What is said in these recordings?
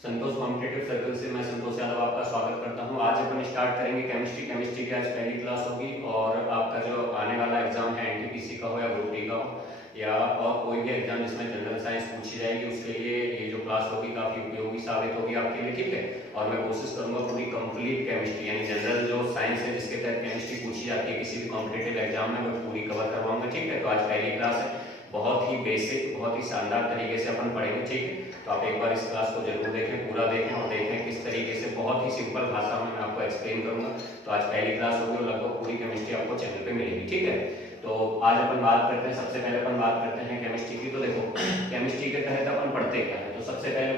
संतोष competitive circle से मैं संतोष यादव आपका स्वागत करता हूं। आज अपन स्टार्ट करेंगे केमिस्ट्री की आज पहली क्लास होगी और आपका जो आने वाला एग्जाम है एनटीपीसी का हो या ग्रुप डी का हो या और कोई भी एग्जाम जिसमें जनरल साइंस पूछी जाएगी उसके लिए ये जो क्लास होगी काफ़ी उपयोगी साबित होगी आपके लिए, ठीक है। और मैं कोशिश करूंगा पूरी कंप्लीट केमिस्ट्री यानी जनरल जो साइंस है जिसके तहत केमिस्ट्री पूछी जाती है किसी भी कॉम्पिटेटिव एग्जाम में मैं पूरी कवर करवाऊंगा, ठीक है। तो आज पहली क्लास है, बहुत ही बेसिक बहुत ही शानदार तरीके से अपन पढ़ेंगे, ठीक है। तो आप एक बार इस क्लास को जरूर देखें, पूरा देखें और देखें किस तरीके से बहुत ही सिंपल भाषा में मैं आपको एक्सप्लेन करूंगा। तो आज पहली क्लास होगी और लगभग पूरी केमिस्ट्री आपको चैनल पे मिलेगी, ठीक है। तो आज अपन बात करते हैं, सबसे पहले अपन बात करते हैं केमिस्ट्री की। तो देखो केमिस्ट्री के तहत अपन पढ़ते क्या है, तो सबसे पहले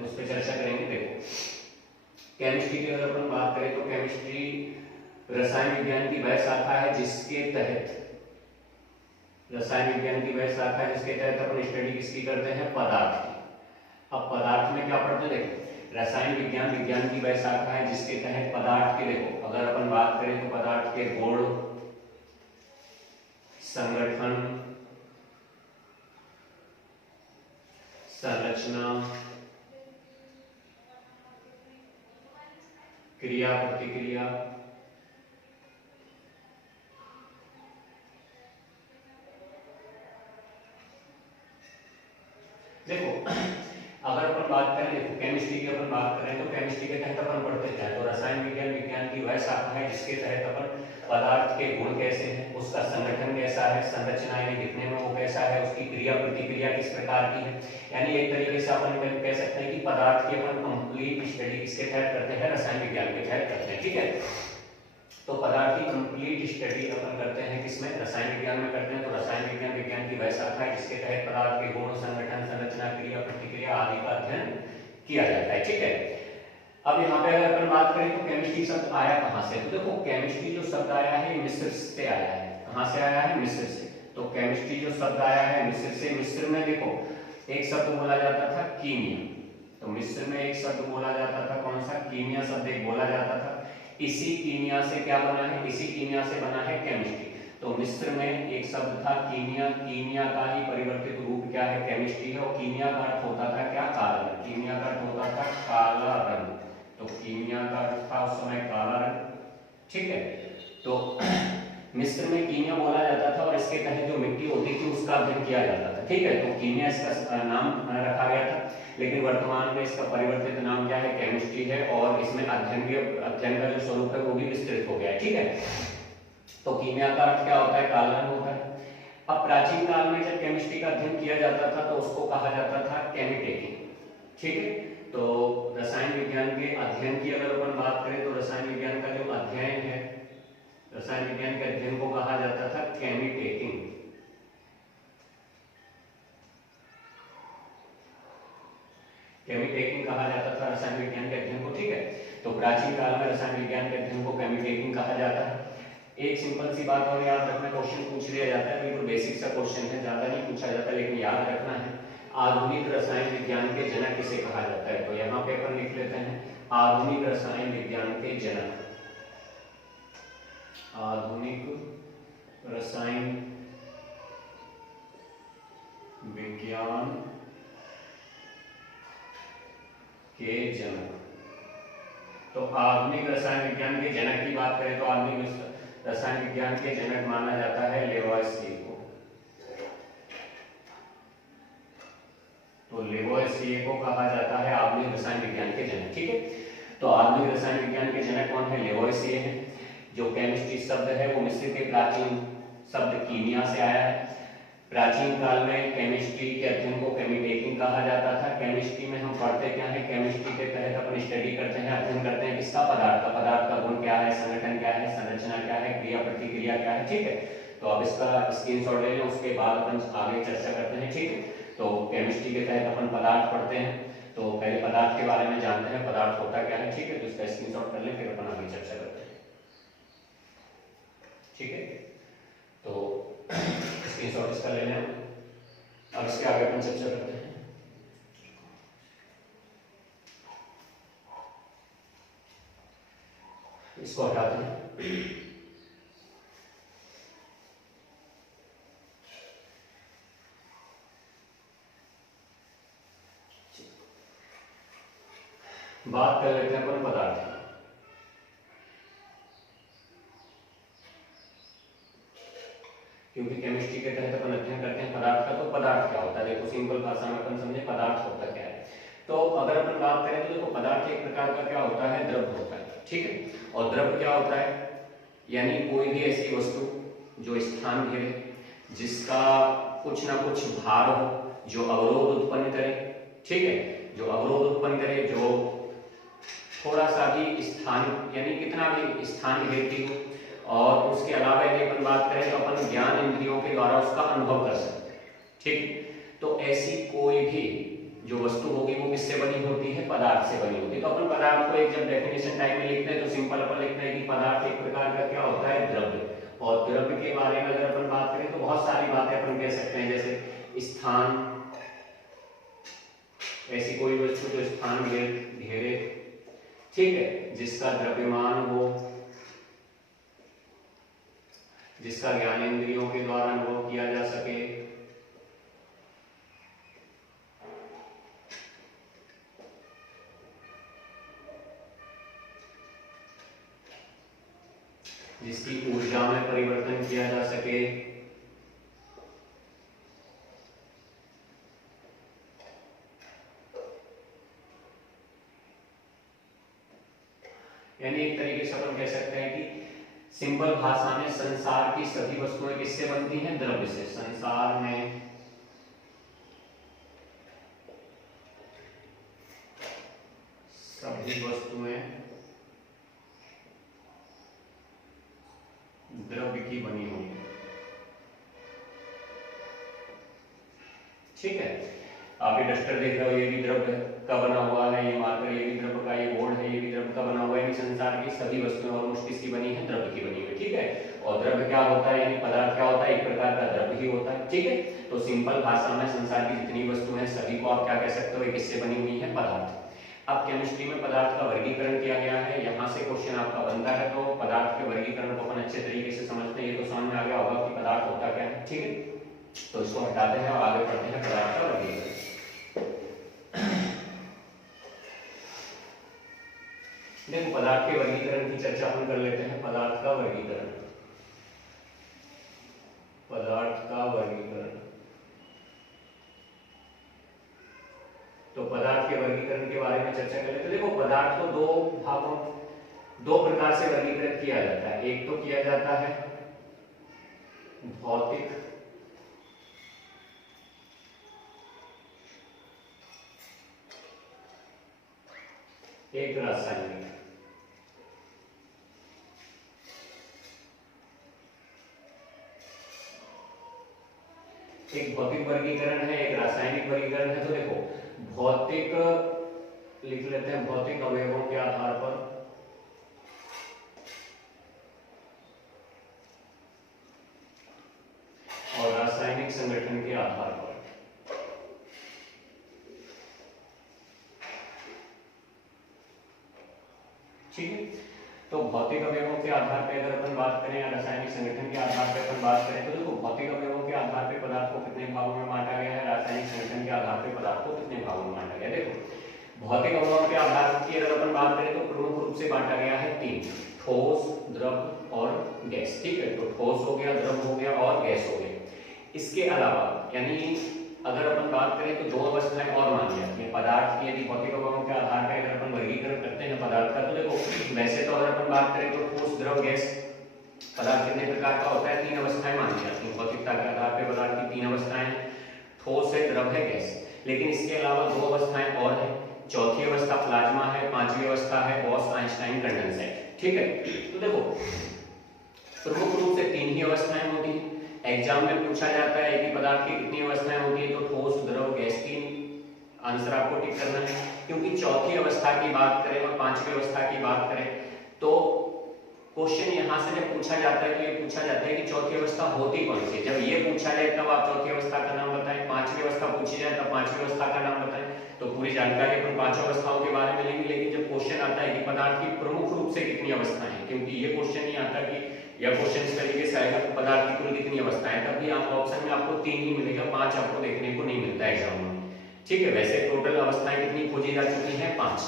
उस पर चर्चा करेंगे। देखो केमिस्ट्री की अगर अपन बात करें तो केमिस्ट्री रसायन विज्ञान की वह शाखा है जिसके तहत रसायन विज्ञान की वह शाखा है जिसके तहत अपन स्टडी किसकी करते हैं, पदार्थ की। अब पदार्थ में क्या पढ़ते हैं, देखो रसायन विज्ञान की वह शाखा है जिसके तहत पदार्थ के, देखो अगर अपन बात करें तो पदार्थ के गुण, संगठन, संरचना, क्रिया प्रतिक्रिया, देखो अगर अपन बात करें, देखो केमिस्ट्री की अपन बात करें तो केमिस्ट्री के तहत अपन पढ़ते क्या है, तो रसायन विज्ञान की वह शाखा है जिसके तहत अपन पदार्थ के गुण कैसे हैं, उसका संगठन कैसा है, संरचना यानी दिखने में वो कैसा है, उसकी क्रिया प्रतिक्रिया किस प्रकार की है। यानी एक तरीके से अपन कह सकते हैं कि पदार्थ की अपन कंप्लीट स्टडी किसके तहत करते हैं, रसायन विज्ञान के तहत करते हैं, ठीक है। तो पदार्थ की कंप्लीट स्टडी अपन करते हैं किसमें, रसायन विज्ञान में करते हैं। तो रसायन विज्ञान की वह शाखा है जिसके तहत पदार्थ के गुण, संगठन, संरचना, क्रिया प्रतिक्रिया आदि का अध्ययन किया जाता है, ठीक है। अब यहाँ पे अगर अपन बात करें तो केमिस्ट्री शब्द आया कहाँ से, तो देखो केमिस्ट्री जो शब्द आया है मिस्र से आया है। कहाँ से आया है, मिस्र से। तो केमिस्ट्री जो शब्द आया है मिस्र से। मिस्र में देखो एक शब्द बोला जाता था कीमिया, तो मिस्र में एक शब्द बोला जाता था, कौन सा, कीमिया शब्द एक बोला जाता था। इसी कीमिया से क्या बना है, इसी कीमिया से बना है केमिस्ट्री। तो मिस्र में एक शब्द था कीमिया, कीमिया का ही परिवर्तित रूप क्या है, केमिस्ट्री है। और कीमिया का अर्थ होता था क्या, काला रंग। कीमिया का अर्थ होता था काला रंग, तो कीमिया का अर्थ था उस समय काला रंग, ठीक है। तो मिस्र में कीमिया बोला जाता था और इसके तहत जो मिट्टी होती थी उसका अध्ययन किया जाता था, ठीक है। तो कीमिया इसका नाम रखा गया था, लेकिन वर्तमान में इसका परिवर्तित नाम क्या है, केमिस्ट्री है। और इसमें अध्ययन का जो स्वरूप है वो भी विस्तृत हो गया है, ठीक है। तो कीमिया का अर्थ क्या होता है, काला रंग होता है। अब प्राचीन काल में जब केमिस्ट्री का अध्ययन किया जाता था तो उसको कहा जाता था केमिटेकिंग, ठीक है। तो रसायन विज्ञान के अध्ययन की अगर अपन बात करें तो रसायन विज्ञान का जो अध्ययन है, रसायन विज्ञान के अध्ययन को कहा जाता था केमिटेकिंग। केमिटेकिंग कहा जाता था रसायन विज्ञान के अध्ययन को, ठीक है। तो प्राचीन काल में रसायन विज्ञान के अध्ययन को केमिटेकिंग कहा जाता है। एक सिंपल सी बात और याद रखना, क्वेश्चन पूछ लिया जाता है, बिल्कुल बेसिक सा क्वेश्चन है, ज्यादा नहीं पूछा जाता, लेकिन याद रखना है आधुनिक रसायन विज्ञान के जनक किसे कहा जाता है। तो यहाँ पे अपन लिख लेते हैं आधुनिक रसायन विज्ञान के जनक, आधुनिक रसायन विज्ञान के जनक। तो आधुनिक रसायन विज्ञान के जनक की बात करें तो आधुनिक रसायन विज्ञान के जनक माना जाता है लेवोइसिए को। तो लेवोइसिए को कहा जाता है आधुनिक रसायन विज्ञान के जनक, ठीक है। तो आधुनिक रसायन विज्ञान के जनक कौन है, लेवोइसिए है। जो केमिस्ट्री शब्द है वो मिस्र के प्राचीन शब्द कीमिया से आया है। प्राचीन काल में केमिस्ट्री के अध्ययन को केमिटेकिंग कहा जाता था। केमिस्ट्री में हम पढ़ते क्या है, केमिस्ट्री के तहत अपन स्टडी करते हैं, अध्ययन करते हैं किसका, पदार्थ का गुण क्या है, संगठन क्या है, संरचना क्या है, क्रिया प्रतिक्रिया क्या है, ठीक है। तो अब इसका स्क्रीनशॉट ले लें, उसके बाद अपन आगे चर्चा करते हैं, ठीक है। तो केमिस्ट्री के तहत अपन पदार्थ पढ़ते हैं, तो पहले पदार्थ के बारे में जानते हैं, पदार्थ होता क्या है, ठीक है। तो इसका स्क्रीनशॉट कर लें, फिर अपन आगे चर्चा करते हैं, ठीक है। तो स्क्रीनशॉट इसका ले लें, अब इसके आगे अपन चर्चा करते हैं। इसको हटाते हैं। बात कर लेते हैं अपन पदार्थ की। क्योंकि केमिस्ट्री के तहत अपन अध्ययन करते हैं पदार्थ का, तो पदार्थ क्या होता है देखो सिंपल भाषा में अपन समझे पदार्थ होता क्या है। तो अगर अपन बात करें तो देखो पदार्थ एक प्रकार का क्या होता है, द्रव्य होता है, ठीक है। और द्रव्य क्या होता है, यानी कोई भी ऐसी वस्तु जो स्थान घेरे, जिसका कुछ ना कुछ भार हो, जो अवरोध उत्पन्न करे, ठीक है, जो अवरोध उत्पन्न करे, जो थोड़ा सा भी स्थान यानी कितना भी स्थान घेरती हो। और उसके अलावा यदि अपन बात करें तो अपन ज्ञान इंद्रियों के द्वारा उसका अनुभव कर सकते हैं, ठीक। तो ऐसी कोई भी जो वस्तु होगी वो किससे बनी होती है, पदार्थ से बनी होती है। तो अपन पदार्थ को एक जब डेफिनेशन टाइप में लिखते हैं तो सिंपल अपन लिखते हैं कि पदार्थ एक प्रकार का क्या होता है, द्रव्य। और द्रव्य के बारे में अगर अपन बात करें तो बहुत सारी बातें अपन कह सकते हैं, जैसे स्थान, ऐसी कोई वस्तु जो स्थान घेरे, ठीक है, जिसका द्रव्यमान हो, जिसका ज्ञान इंद्रियों के द्वारा अनुभव किया जा सके, जिसकी ऊर्जा में परिवर्तन किया जा सके, यानी एक तरीके से अपन कह सकते हैं कि सिंपल भाषा में संसार की सभी वस्तुएं किससे बनती हैं, द्रव्य से। संसार में सभी वस्तुएं द्रव्य की बनी हुई, ठीक है। आप ये डस्टर देख रहे हो, ये भी द्रव्य का बना हुआ है, ये मार्कर ये भी द्रव्य का, ये बोर्ड है ये भी द्रव्य का बना हुआ है। संसार की सभी वस्तुएं ऑलमोस्ट किसकी बनी है, द्रव्य की बनी हुई, ठीक है। और द्रव्य क्या होता है, यानी पदार्थ क्या होता है, एक प्रकार का द्रव्य ही होता है, ठीक है। तो सिंपल भाषा में संसार की जितनी वस्तुएं हैं सभी को आप क्या कह सकते हो, किससे बनी हुई है, पदार्थ। अब केमिस्ट्री में पदार्थ का वर्गीकरण किया गया है, यहाँ से क्वेश्चन आपका बनता है, तो पदार्थ के वर्गीकरण को अपन अच्छे तरीके से समझते हैं। ये तो समझ में आ गया होगा कि पदार्थ होता क्या है, ठीक है। तो इसको हटाते हैं और आगे बढ़ते हैं पदार्थ का वर्गीकरण। देखो पदार्थ के वर्गीकरण की चर्चा हम कर लेते हैं। पदार्थ का वर्गीकरण, पदार्थ का वर्गीकरण। तो पदार्थ के वर्गीकरण के बारे में चर्चा कर लेते हैं। देखो पदार्थ को दो प्रकार से वर्गीकृत किया जाता है। एक तो किया जाता है भौतिक, एक रासायनिक। एक भौतिक वर्गीकरण है, एक रासायनिक वर्गीकरण है। तो देखो भौतिक लिख लेते हैं, भौतिक अवयवों के आधार पर और रासायनिक संगठन के आधार पर। ठीक है। तो भौतिक अवयवों के आधार पर अगर अपन बात करें या रासायनिक संगठन के आधार पर अपन बात करें, तो देखो भौतिक अवयवों के आधार पर पदार्थ को कितने भागों में बांटा गया है, रासायनिक संगठन के आधार पर पदार्थ को कितने भागों में बांटा गया है। देखो भौतिक अवयवों के आधार की अगर अपन बात करें तो प्रमुख रूप से बांटा गया है तीन, ठोस, द्रव और गैस। ठीक है, तो ठोस हो गया, द्रव हो गया और गैस हो गया। इसके अलावा यानी अगर अपन बात करें तो दो अवस्थाएं और मानी जाती हैं पदार्थ की। यदि भौतिक अवयवों के आधार पर अगर अपन वर्गीकरण करते हैं पदार्थ का, तो देखो वैसे तो अगर अपन बात करें तो ठोस, द्रव, गैस पदार्थ कितने प्रकार का होता है, तीन अवस्थाएं मानी जाती हैं। भौतिकता के आधार पर पदार्थ की तीन अवस्थाएं, ठोस है, द्रव है, गैस। लेकिन इसके अलावा दो अवस्थाएं और है। चौथी अवस्था प्लाज्मा है, पांचवी अवस्था है बॉस आइंस्टाइन कंडेंसेट। ठीक है, तो देखो प्रमुख रूप से तीन ही अवस्थाएं होती हैं। एग्जाम में पूछा जाता है कि पदार्थ की कितनी अवस्थाएं होती है, तो ठोस, द्रव, गैस, तीन आंसर आपको टिक करना है। क्योंकि चौथी अवस्था की बात करें और पांचवी अवस्था की बात करें तो क्वेश्चन यहां से जब पूछा जाता है तो ये पूछा जाता है कि चौथी अवस्था होती कौन सी है। जब ये पूछा जाए तब आप चौथी अवस्था का नाम बताएं, पांचवी अवस्था पूछी जाए तब पांचवी अवस्था का नाम बताएं। तो पूरी जानकारी अपन पांचों अवस्थाओं के बारे में लेंगे। लेकिन जब क्वेश्चन आता है कि पदार्थ की प्रमुख रूप से कितनी अवस्थाएं हैं, क्योंकि ये क्वेश्चन नहीं आता कि या क्वेश्चन इस तरीके से आएगा कि पदार्थ की कुल कितनी अवस्थाएं, तब भी आप ऑप्शन में आपको तीन ही मिलेगा, पांच आपको देखने को नहीं मिलता एग्जाम में। ठीक है, वैसे टोटल अवस्थाएं कितनी खोजी जा चुकी हैं, 5।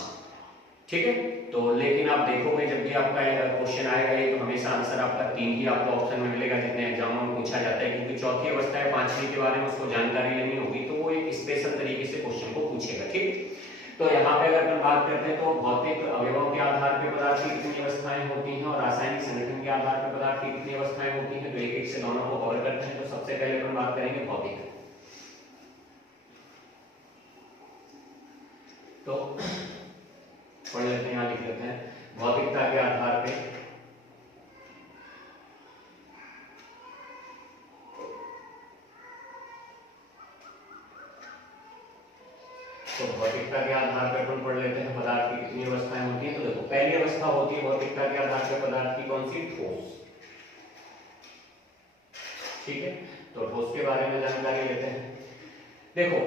ठीक है। तो लेकिन आप देखोगे जब भी आपका क्वेश्चन आएगा ये, तो हमेशा आंसर आपका 3 ही आपको ऑप्शन में मिलेगा जितने एग्जामों में पूछा जाता है, क्योंकि चौथी अवस्था है, पांचवी के बारे में उसको जानकारी लेनी होगी, तो वो एक स्पेशल तरीके से क्वेश्चन को पूछेगा। ठीक, तो यहाँ पे अगर हम बात करते हैं तो भौतिक अवयवों के आधार पर पदार्थ की कितनी अवस्थाएं होती हैं और रासायनिक संगठन के आधार पर पदार्थ की कितनी अवस्थाएं होती हैं, तो एक एक से दोनों को कवर करते हैं। तो सबसे पहले हम बात करेंगे भौतिक। तो पढ़ लेते हैं, यहाँ लिख लेते हैं भौतिकता के आधार पे तो भौतिकता के आधार पर अपन पढ़ लेते हैं पदार्थ की कितनी अवस्थाएं होती हैं। तो देखो पहली अवस्था होती है भौतिकता के आधार पर पदार्थ की कौन सी, ठोस। ठीक है, तो ठोस के बारे में जानकारी लेते हैं। देखो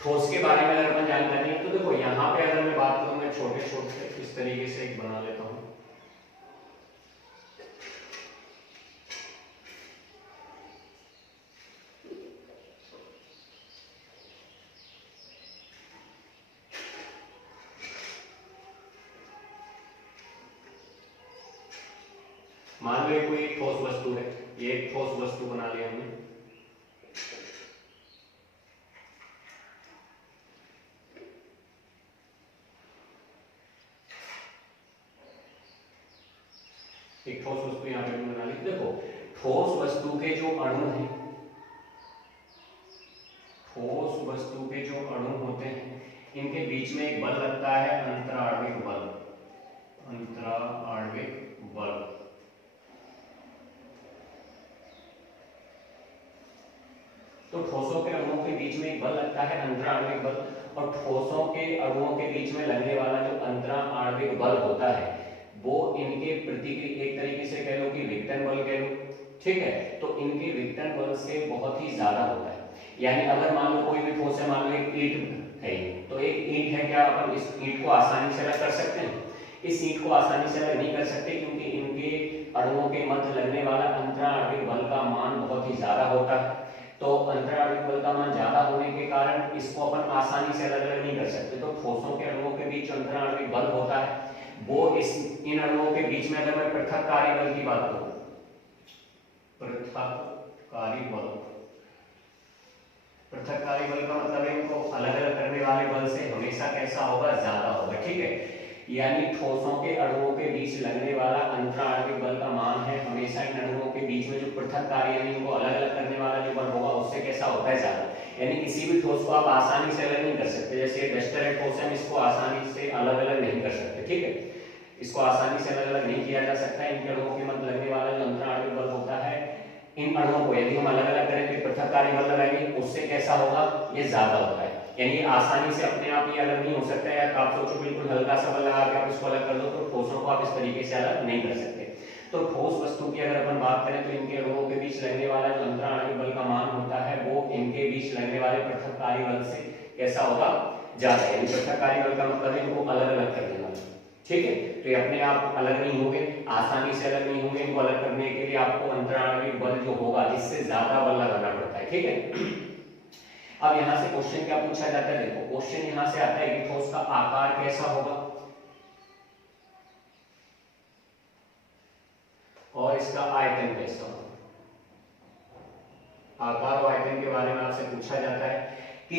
ठोस के बारे में अगर अपन जानकारी है तो देखो यहाँ पे अगर मैं बात करूं, मैं छोटे छोटे इस तरीके से एक बना लेता हूं। मान लो कोई ठोस वस्तु है, ये एक ठोस वस्तु बना लिया हमने। एक ठोस वस्तु यहाँ पे बना ली। देखो ठोस वस्तु के जो अणु हैं, ठोस वस्तु के जो अणु होते हैं, इनके बीच में एक बल लगता है, अंतराण्विक बल। अंतराण्विक बल। तो ठोसों के अणुओं के बीच में एक बल लगता है, अंतराण्विक बल, और ठोसों के अणुओं के बीच में लगने वाला जो अंतराण्विक बल होता है वो इनके प्रतिक्रिया, एक तरीके से कह लो कि विघटन बल कह लो। ठीक है, तो इनके विघटन बल से बहुत ही ज्यादा होता है। यानी अगर मान लो कोई भी ठोस है, मान लो एक ईंट है, तो एक ईंट है, क्या अपन इस ईंट को आसानी से अलग कर सकते हैं? इस ईंट को आसानी से अलग नहीं कर सकते, क्योंकि इनके अणुओं के मध्य लगने वाला अंतराण्विक बल का मान बहुत ही ज्यादा होता है। तो अंतराण्विक बल का मान ज्यादा होने के कारण इसको अपन आसानी से अलग अलग नहीं कर सकते। तो ठोसों के अणुओं के बीच अंतराण्विक बल होता है, वो इन अणुओं के बीच में, अगर मैं पृथककारी बल की बात करूं, पृथककारी बल, पृथककारी बल का मतलब है इनको अलग अलग करने वाले बल से हमेशा कैसा होगा, ज्यादा होगा। ठीक है, यानी ठोसों के अणुओं के बीच लगने वाला अंतराण्विक बल का मान है हमेशा इन अणुओं के बीच में जो पृथककारी यानी इनको अलग अलग करने वाला जो बल होगा उससे कैसा होता है, ज्यादा। यानी किसी भी ठोस को आप आसानी से अलग नहीं कर सकते। जैसे डस्टर है, ठोस है, इसको आसानी से अलग अलग नहीं कर सकते। ठीक है, इसको आसानी से अलग अलग नहीं किया जा सकता। इनके अणुओं के मध्य लगने वाला जो अंतराण्विक बल होता है, इन अणुओं को यदि हम अलग अलग करें तो पृथककारी बल लगाएंगे, उससे कैसा होगा, ये ज्यादा होता है। यानी आसानी से अपने आप ये अलग नहीं हो सकता है। आप सोचो बिल्कुल हल्का सा बल लगा के आप इसको अलग कर दो, तो ठोसों को आप इस तरीके से अलग नहीं कर सकते। तो ठोस वस्तु की अगर अपन बात करें तो इनके अणुओं के बीच लगने वाला जो अंतराण्विक बल का मान होता है वो इनके बीच लगने वाले पृथककारी बल से कैसा होगा, ज्यादा। यानी पृथककारी बल का मतलब है इनको अलग अलग कर देना। ठीक है, तो ये अपने आप अलग नहीं होंगे, आसानी से अलग नहीं होंगे। इनको अलग करने के लिए आपको अंतराण्विक बल जो होगा इससे ज्यादा बल लगाना पड़ता है। ठीक है, अब यहां से क्वेश्चन क्या पूछा जाता है, देखो क्वेश्चन यहां से आता है कि ठोस का आकार कैसा होगा और इसका आयतन कैसा होगा। आकार और आयतन के बारे में आपसे पूछा जाता है कि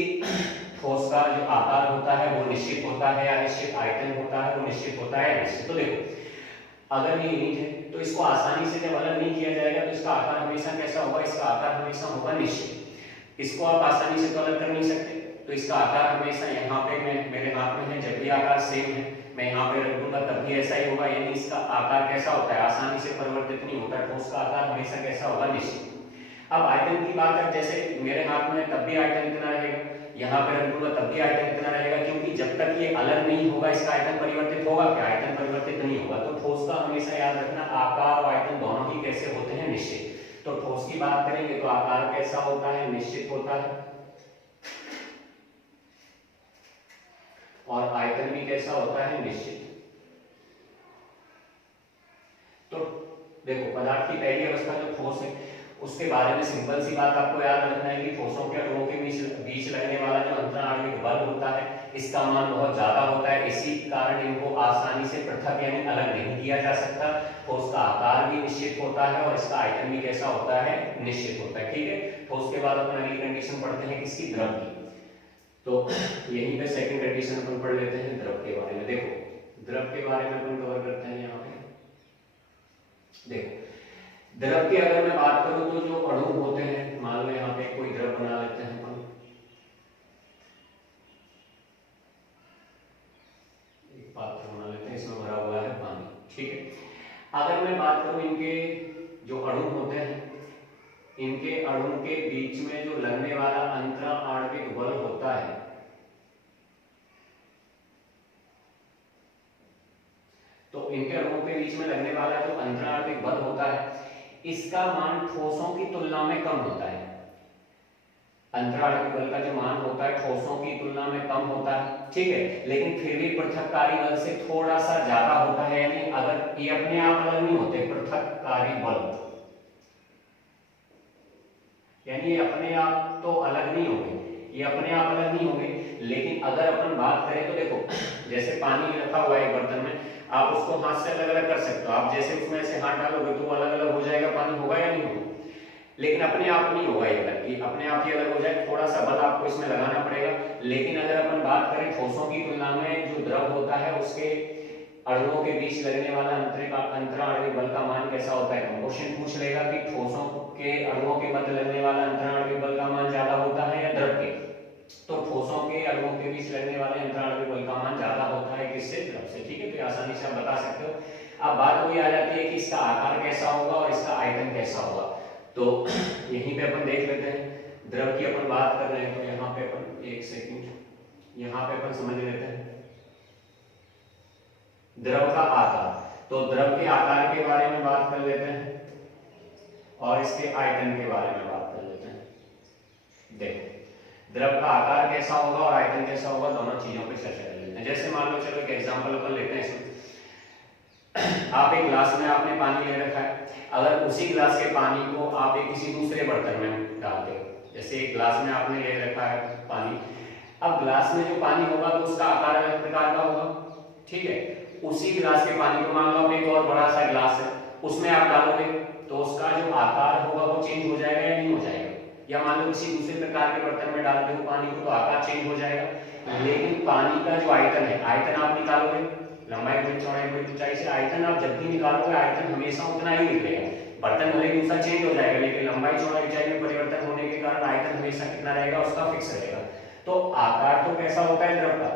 ठोस का जो आकार होता है वो निश्चित होता है या निश्चित, आयतन होता है वो निश्चित होता है या निश्चित। तो देखो अगर ये ईंट है तो इसको आसानी से जब अलग नहीं किया जाएगा तो इसका आकार हमेशा कैसा होगा, इसका आकार हमेशा होगा निश्चित। इसको आप आसानी से तो अलग कर नहीं सकते, तो इसका आकार हमेशा यहाँ पे मेरे हाथ में है, जब भी आकार सेम है मैं यहाँ पे रख दूंगा तब भी ऐसा ही होगा। यानी इसका आकार कैसा होता है, आसानी से परिवर्तित नहीं होता। ठोस का आकार हमेशा कैसा होगा, निश्चित। अब आयतन की बात है, जैसे मेरे हाथ में तब भी आयतन इतना रहेगा, यहाँ पे रख दूंगा तब भी आयतन इतना रहेगा, क्योंकि जब तक ये अलग नहीं होगा इसका आयतन परिवर्तित होगा क्या, आयतन परिवर्तित नहीं होगा। तो ठोस का हमेशा याद रखना आकार और आयतन दोनों ही कैसे होते हैं, निश्चित। तो ठोस की बात करेंगे तो आकार कैसा होता है, निश्चित होता है, और आयतन भी कैसा होता है, निश्चित। तो देखो पदार्थ की पहली अवस्था जो ठोस है उसके बारे में सिंपल सी बात आपको याद रखना है कि ठोसों के अणुओं के बीच लगने वाला जो अंतराण्विक बल होता है इसका मान बहुत ज्यादा होता है, इसी कारण इनको आसानी से पृथक यानी अलग नहीं किया जा सकता। ठोस का आकार भी निश्चित होता है और इसका आयतन भी कैसा होता है, निश्चित होता है। ठीक है, तो उसके बाद अपन अगली कंडीशन पढ़ते हैं किसकी, द्रव की। तो यहीं पे सेकंड कंडीशन अपन पढ़ लेते हैं द्रव के बारे में। देखो द्रव के बारे में अपन कवर करते हैं यहाँ पे। देखो द्रव की अगर मैं बात करूं तो जो अणु होते हैं, मान लो यहाँ पे कोई द्रव बना लेते हैं अपन, एक पात्र बना लेते हैं, इसमें भरा हुआ है पानी। ठीक है, अगर मैं बात करूं इनके जो अणु होते हैं, इनके अणु के बीच में जो लगने वाला अंतरा आणविक बल होता है, तो इनके अणुओं के बीच में लगने वाला जो अंतरा आणविक बल होता है, इसका मान ठोसों की तुलना में कम होता है। अंतरा आणविक बल का जो मान होता है ठोसों की तुलना में कम होता है। ठीक है, लेकिन फिर भी पृथककारी बल से थोड़ा सा ज्यादा होता है, यानी अगर ये अपने आप अलग नहीं होते, पृथककारी बल यानी ये अपने आप तो अलग नहीं होंगे, ये अपने आप अलग नहीं होंगे, लेकिन अगर अपन बात करें तो देखो जैसे पानी रखा हुआ है बर्तन में, आप उसको हाथ से अलग अलग कर सकते हो, आप जैसे उसमें ऐसे हाथ डालोगे तो अलग अलग हो जाएगा, पानी होगा या नहीं होगा, लेकिन अपने आप नहीं होगा ये अलग, कि अपने आप ही अलग हो जाए, थोड़ा सा बल आपको इसमें लगाना पड़ेगा। लेकिन अगर अपन बात करें ठोसों की तुलना में जो द्रव होता है उसके अणुओं के बीच लगने वाला अंतरा आणविक बल का मान कैसा होता है, क्वेश्चन पूछ लेगा कि ठोसों के अणुओं के मध्य लगने वाला अंतरा आणविक बल का मान ज्यादा होता है या द्रव के, तो ठोसों के अणुओं के बीच लगने वाले अंतरा आणविक बल का मान ज्यादा होता है किससे, द्रव से। ठीक है, तो आसानी से आप बता सकते हो। अब बात वही आ जाती है कि इसका आकार कैसा होगा और इसका आयतन कैसा होगा, तो यहीं पे अपन देख लेते हैं। द्रव की अपन बात कर रहे हैं तो यहाँ पे अपन एक सेकंड यहाँ पे अपन समझ लेते हैं द्रव का आकार। तो द्रव के आकार के बारे में बात कर लेते हैं और इसके आयतन के बारे में बात कर लेते हैं। देखो द्रव का आकार कैसा होगा और आयतन कैसा होगा, दोनों चीजों पर चर्चा कर लेते हैं। जैसे मान लो, चलो एक एग्जांपल अपन लेते हैं इसमें। आप एक ग्लास में आपने पानी ले रखा है, अगर उसी ग्लास के पानी को आप एक किसी दूसरे बर्तन में डालते हो, जैसे एक ग्लास में आपने ले रखा है पानी, अब ग्लास में जो पानी होगा तो उसका आकार अलग प्रकार का होगा। ठीक है, उसी गिलास के पानी को मान लो आप एक और बड़ा सा गिलास है उसमें आप डालोगे तो उसका जो आकार होगा वो चेंज हो जाएगा या नहीं हो जाएगा, या मान लो किसी दूसरे प्रकार के बर्तन में डालते हो पानी को तो आकार चेंज हो जाएगा। लेकिन पानी का जो आयतन है, आयतन आप निकालोगे लंबाई गुणित चौड़ाई गुणित ऊंचाई से, आयतन आप जब भी निकालोगे आयतन हमेशा उतना ही निकलेगा। बर्तन भले ही दूसरा चेंज हो जाएगा लेकिन लंबाई चौड़ाई ऊंचाई में परिवर्तन होने के कारण आयतन हमेशा कितना रहेगा, उसका फिक्स रहेगा। तो आकार तो कैसा होता है द्रव का,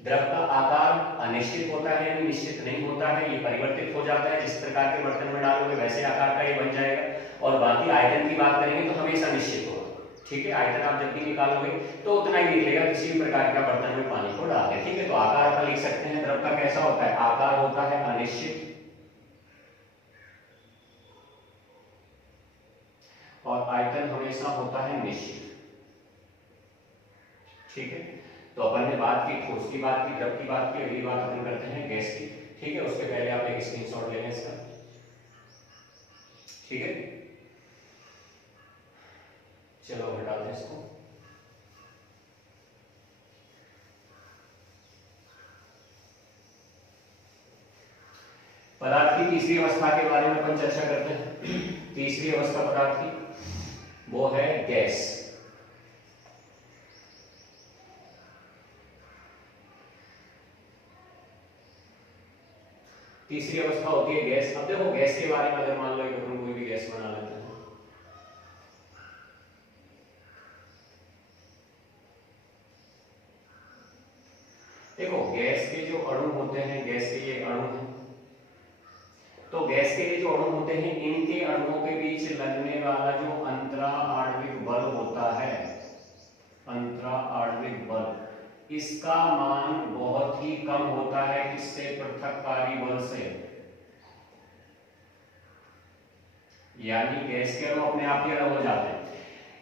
द्रव का आकार अनिश्चित होता है यानी निश्चित नहीं होता है, ये परिवर्तित हो जाता है, जिस प्रकार के बर्तन में डालोगे वैसे आकार का ये बन जाएगा। और बाकी आयतन की बात करेंगे तो हमेशा निश्चित होगा। ठीक है, आयतन आप जब भी निकालोगे तो उतना ही निकलेगा किसी भी प्रकार का बर्तन में पानी को डाल के। ठीक है, तो आकार पर लिख सकते हैं द्रव का कैसा होता है, आकार होता है अनिश्चित और आयतन हमेशा होता है निश्चित। ठीक है, तो अपन ने बात की ठोस की बात की, द्रव की बात की, अगली बात अपन करते हैं गैस की। ठीक है, उसके पहले आप एक स्क्रीनशॉट ले लें इसका। ठीक है, चलो हटा दें इसको। पदार्थ की तीसरी अवस्था के बारे में अपन चर्चा करते हैं। तीसरी अवस्था पदार्थ की वो है गैस। तीसरी अवस्था होती है गैस। अब देखो गैस के बारे में अगर मान लो अपन कोई भी गैस बना लेते हैं, देखो गैस के जो अणु होते हैं, गैस के ये अणु हैं, तो गैस के लिए जो अणु होते हैं इनके अणुओं के बीच लगने वाला जो अंतरा आणविक बल होता है, अंतरा आणविक बल, इसका मान बहुत ही कम होता है किससे, पृथककारी बल से। यानी गैस के अणु अपने आप ही अलग हो जाते हैं।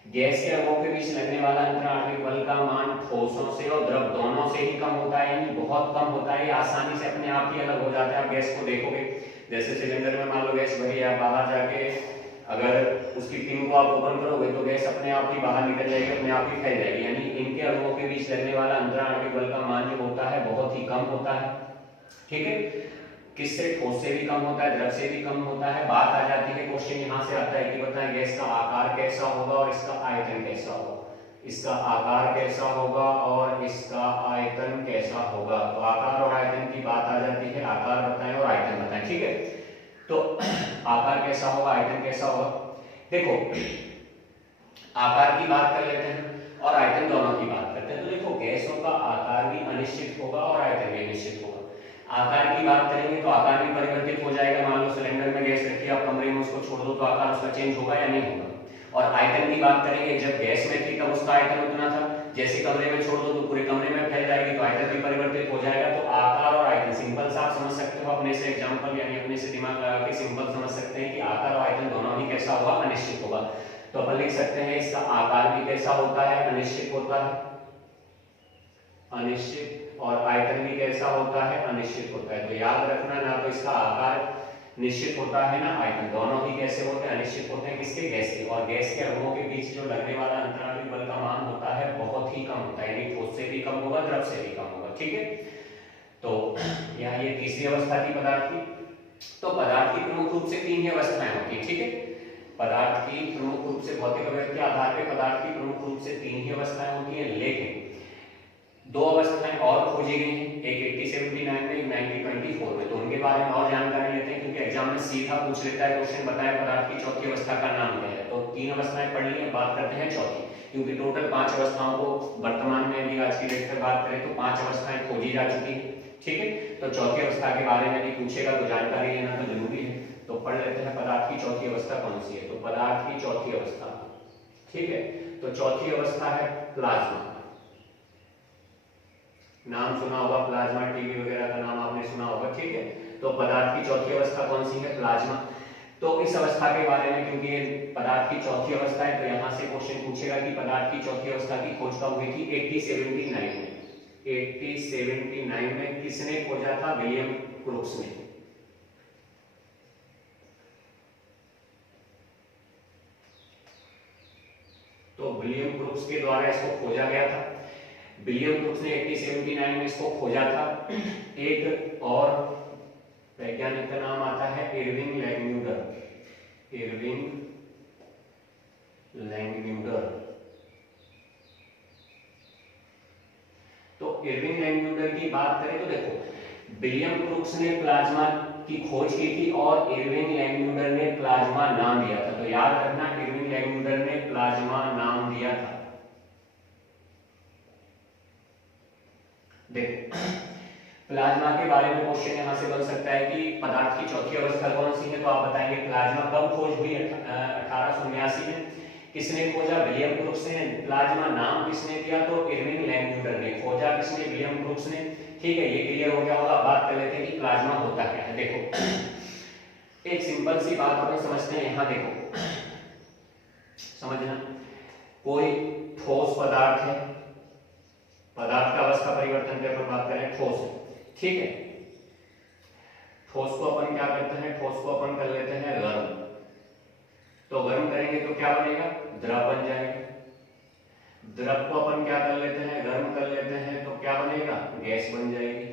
गैस के अणुओं के बीच लगने वाला अंतरा आणविक बल का मान ठोसों से और द्रव दोनों से ही कम होता है, यानी बहुत कम होता है, आसानी से अपने आप ही अलग हो जाता है। आप गैस को देखोगे, जैसे सिलेंडर में मान लो गैस भरी है, बाहर जाके अगर उसकी पिन को आप ओपन करोगे तो गैस अपने आप ही बाहर निकल जाएगी, अपने आप ही फैल जाएगी। यानी इनके अणुओं के बीच लगने वाला अंतराणविक बल का मान जो होता है बहुत ही कम होता है। ठीक है, किससे? ठोस से भी कम होता है, द्रव से भी कम होता है। बात आ जाती है, क्वेश्चन यहाँ से आता है कि बताएं गैस का आकार कैसा होगा और इसका आयतन कैसा होगा। इसका आकार कैसा होगा और इसका आयतन कैसा होगा। तो आकार और आयतन की बात आ जाती है, आकार बताएं और आयतन बताएं। ठीक है, तो आकार कैसा होगा, आयतन कैसा होगा। देखो आकार की बात कर लेते हैं और आयतन दोनों की बात करते हैं। तो देखो गैसों का आकार भी अनिश्चित होगा और आयतन भी अनिश्चित होगा। आकार की बात करेंगे तो आकार भी परिवर्तित हो जाएगा। मान लो सिलेंडर में गैस रखी है, आप कमरे में उसको छोड़ दो तो आकार उसका चेंज होगा या नहीं होगा। और आयतन की बात करेंगे, जब गैस में थी तब उसका आयतन उतना था, जैसे कमरे में छोड़ दो तो पूरे कमरे में फैल जाएगी, तो आयतन भी परिवर्तित हो जाएगा। तो आकार और आयतन सिंपल सा आप समझ सकते हो अपने से एग्जांपल, यानी अपने से दिमाग लगा के सिंपल समझ सकते हैं कि आकार और आयतन दोनों ही कैसा होगा, अनिश्चित होगा। तो अपन लिख सकते हैं इसका आकार भी कैसा होता है, अनिश्चित होता है, अनिश्चित, और आयतन भी कैसा होता है, अनिश्चित होता है। तो याद रखना, ना तो इसका आकार निश्चित होता है ना आयतन, दोनों ही कैसे होते हैं, अनिश्चित होते हैं। किसके? गैस के। और गैस के अणुओं के बीच जो लगने वाला अंतराणविक बल का मान होता है बहुत ही कम होता है, यानी ठोस से भी कम होगा, द्रव से भी कम होगा। ठीक है, तो यहाँ ये तीसरी अवस्था की पदार्थ की। तो पदार्थ की प्रमुख रूप से तीन ही अवस्थाएं होती है। ठीक है, पदार्थ की प्रमुख रूप से भौतिक अवयव के आधार पर पदार्थ की प्रमुख रूप से तीन ही अवस्थाएं होती है, लेकिन दो अवस्थाएं और खोजी गई हैं, एक 1879 में, एक 1924 में। तो उनके बारे में और जानकारी लेते हैं, क्योंकि एग्जाम में सीधा पूछ लेता है क्वेश्चन, बताया पदार्थ की चौथी अवस्था का नाम क्या है। तो तीन अवस्थाएं पढ़ ली, बात करते हैं चौथी, क्योंकि टोटल 5 अवस्थाओं को वर्तमान में यदि आज की डेट पर बात करें तो 5 अवस्थाएं खोजी जा चुकी है। ठीक है, तो चौथी अवस्था के बारे में भी पूछेगा तो जानकारी लेना तो जरूरी है। तो पढ़ लेते हैं पदार्थ की चौथी अवस्था कौन सी है। तो पदार्थ की चौथी अवस्था, ठीक है, तो चौथी अवस्था है प्लाज्मा। नाम सुना होगा प्लाज्मा, टीवी वगैरह का नाम आपने सुना होगा। ठीक है, तो पदार्थ की चौथी अवस्था कौन सी है, प्लाज्मा। तो इस अवस्था के बारे में, क्योंकि पदार्थ की चौथी अवस्था है, तो यहां से क्वेश्चन पूछेगा कि पदार्थ की चौथी अवस्था की खोज कब हुई थी। 1879 में। 1879 में किसने खोजा था? विलियम क्रूक्स ने। तो विलियम क्रूक्स के द्वारा इसको खोजा गया था। विलियम क्रूक्स ने 1879 में इसको खोजा था। एक और वैज्ञानिक का नाम आता है इरविंग लैंगम्यूलर। इरविंग लैंगम्यूलर। तो इरविंग लैंगम्यूलर की बात करें तो देखो, विलियम क्रूक्स ने प्लाज्मा की खोज की थी और इरविंग लैंगम्यूलर ने प्लाज्मा नाम दिया था। तो याद रखना, इरविंग लैंगम्यूलर ने प्लाज्मा नाम दिया था। देखो प्लाज्मा के बारे में क्वेश्चन यहां से बन सकता है कि पदार्थ की चौथी अवस्था कौन सी है। तो आप बताएंगे प्लाज्मा कब खोज हुई? 1879 में। किसने खोजा? विलियम क्रूक्स ने। प्लाज्मा नाम किसने दिया? तो इरविंग लैंगम्यूलर ने। खोजा किसने? विलियम क्रूक्स ने। ठीक है, ये क्लियर हो गया होगा। बात कर लेते हैं कि प्लाज्मा होता क्या है। देखो एक सिंपल सी बात अपन समझते हैं। यहां देखो समझना, कोई ठोस पदार्थ है, पदार्थ का अवस्था परिवर्तन की अपन बात करें, ठोस है। ठीक है, ठोस को अपन क्या करते हैं? ठोस को अपन कर लेते हैं गर्म। तो गर्म करेंगे तो क्या बनेगा? द्रव बन जाएगा। द्रव को अपन क्या कर लेते हैं? गर्म कर लेते हैं तो क्या बनेगा? गैस बन जाएगी।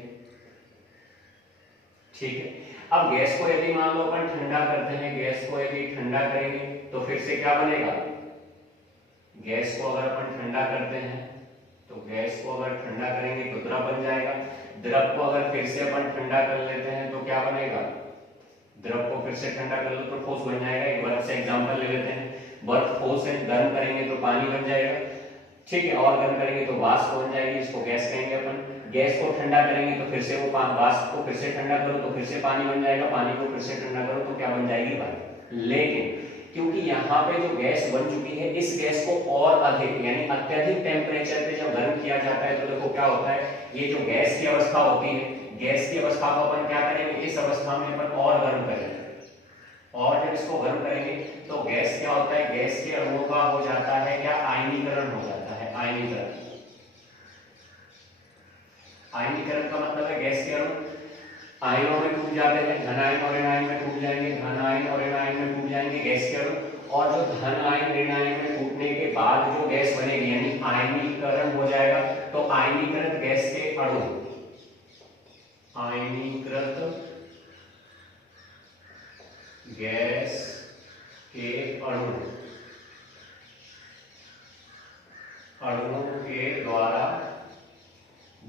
ठीक है, अब गैस को यदि मान लो अपन ठंडा करते हैं, गैस को यदि ठंडा करेंगे तो फिर से क्या बनेगा? गैस को अगर अपन ठंडा करते हैं तो गैस को अगर ठंडा करेंगे तो द्रव बन जाएगा। द्रव को अगर फिर से अपन ठंडा कर लेते हैं तो क्या बनेगा? द्रव को फिर से ठंडा कर लो तो ठोस बन जाएगा। एक बर्फ से एग्जांपल ले लेते हैं, बर्फ ठोस है, गर्म करेंगे तो पानी बन जाएगा। ठीक है, और गर्म करेंगे तो वाष्प बन जाएगी, इसको गैस कहेंगे अपन। गैस को ठंडा करेंगे तो फिर से वो वाष्प को फिर से ठंडा करो तो फिर से पानी बन जाएगा, पानी को फिर से ठंडा करो तो क्या बन जाएगी? वायु। लेकिन क्योंकि यहाँ पे जो गैस बन चुकी है, इस गैस को और अधिक यानी अत्यधिक टेम्परेचर पे जब गर्म किया जाता है तो देखो क्या होता है, ये जो गैस की अवस्था होती है, गैस की अवस्था को अपन क्या करेंगे? इस अवस्था में अपन और गर्म करेंगे। और जब इसको गर्म करेंगे तो गैस क्या होता है? गैस के अणुओं का हो जाता है क्या? आयनीकरण हो जाता है। आयनीकरण। आयनीकरण का मतलब है गैस के अणु आयनों में टूट जाते हैं, धन आयन और ऋण आयन में टूट जाएंगे, धन आयन और ऋण आयन में टूट जाएंगे गैस के अणु। और जो धन आयन ऋण आयन में टूटने के बाद जो गैस बनेगी यानी आयनीकरण हो जाएगा, तो आयनीकृत गैस के अणु, आयनीकृत गैस के अणुओं के द्वारा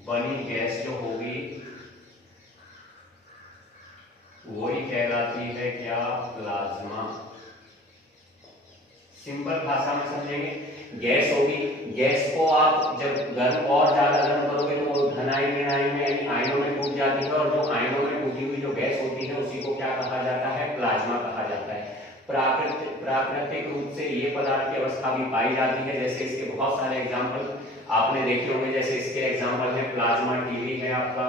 बनी गैस जो होगी वही कहलाती है क्या? प्लाज्मा। सिंपल भाषा में समझेंगे, गैस होगी, गैस को आप जब गर्म और ज्यादा गर्म करोगे तो वो धन आयन ऋण आयन में यानी आयनों में टूट जाती है, और जो आयनों में टूटी हुई जो गैस होती है उसी को क्या कहा जाता है? प्लाज्मा कहा जाता है। प्राकृतिक रूप से ये पदार्थ की अवस्था भी पाई जाती है, जैसे इसके बहुत सारे एग्जाम्पल आपने देखे होंगे, जैसे इसके एग्जाम्पल है प्लाज्मा टीवी है आपका,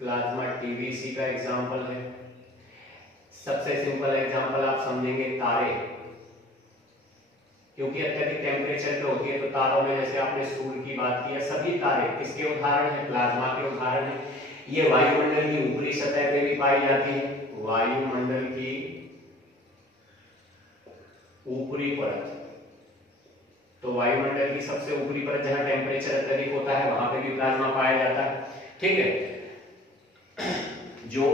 प्लाज्मा टीवी इसी का एग्जाम्पल है। सबसे सिंपल एग्जाम्पल आप समझेंगे तारे, क्योंकि अत्यधिक टेम्परेचर पे होती है तो तारों में जैसे आपने सूर्य की बात की है, सभी तारे किसके उदाहरण है? प्लाज्मा के उदाहरण है। ये वायुमंडल की ऊपरी सतह पे भी पाई जाती है, वायुमंडल की ऊपरी परत, तो वायुमंडल की सबसे ऊपरी परत जहां टेम्परेचर अत्यधिक होता है वहां पे भी प्लाज्मा पाया जाता है। ठीक है, जो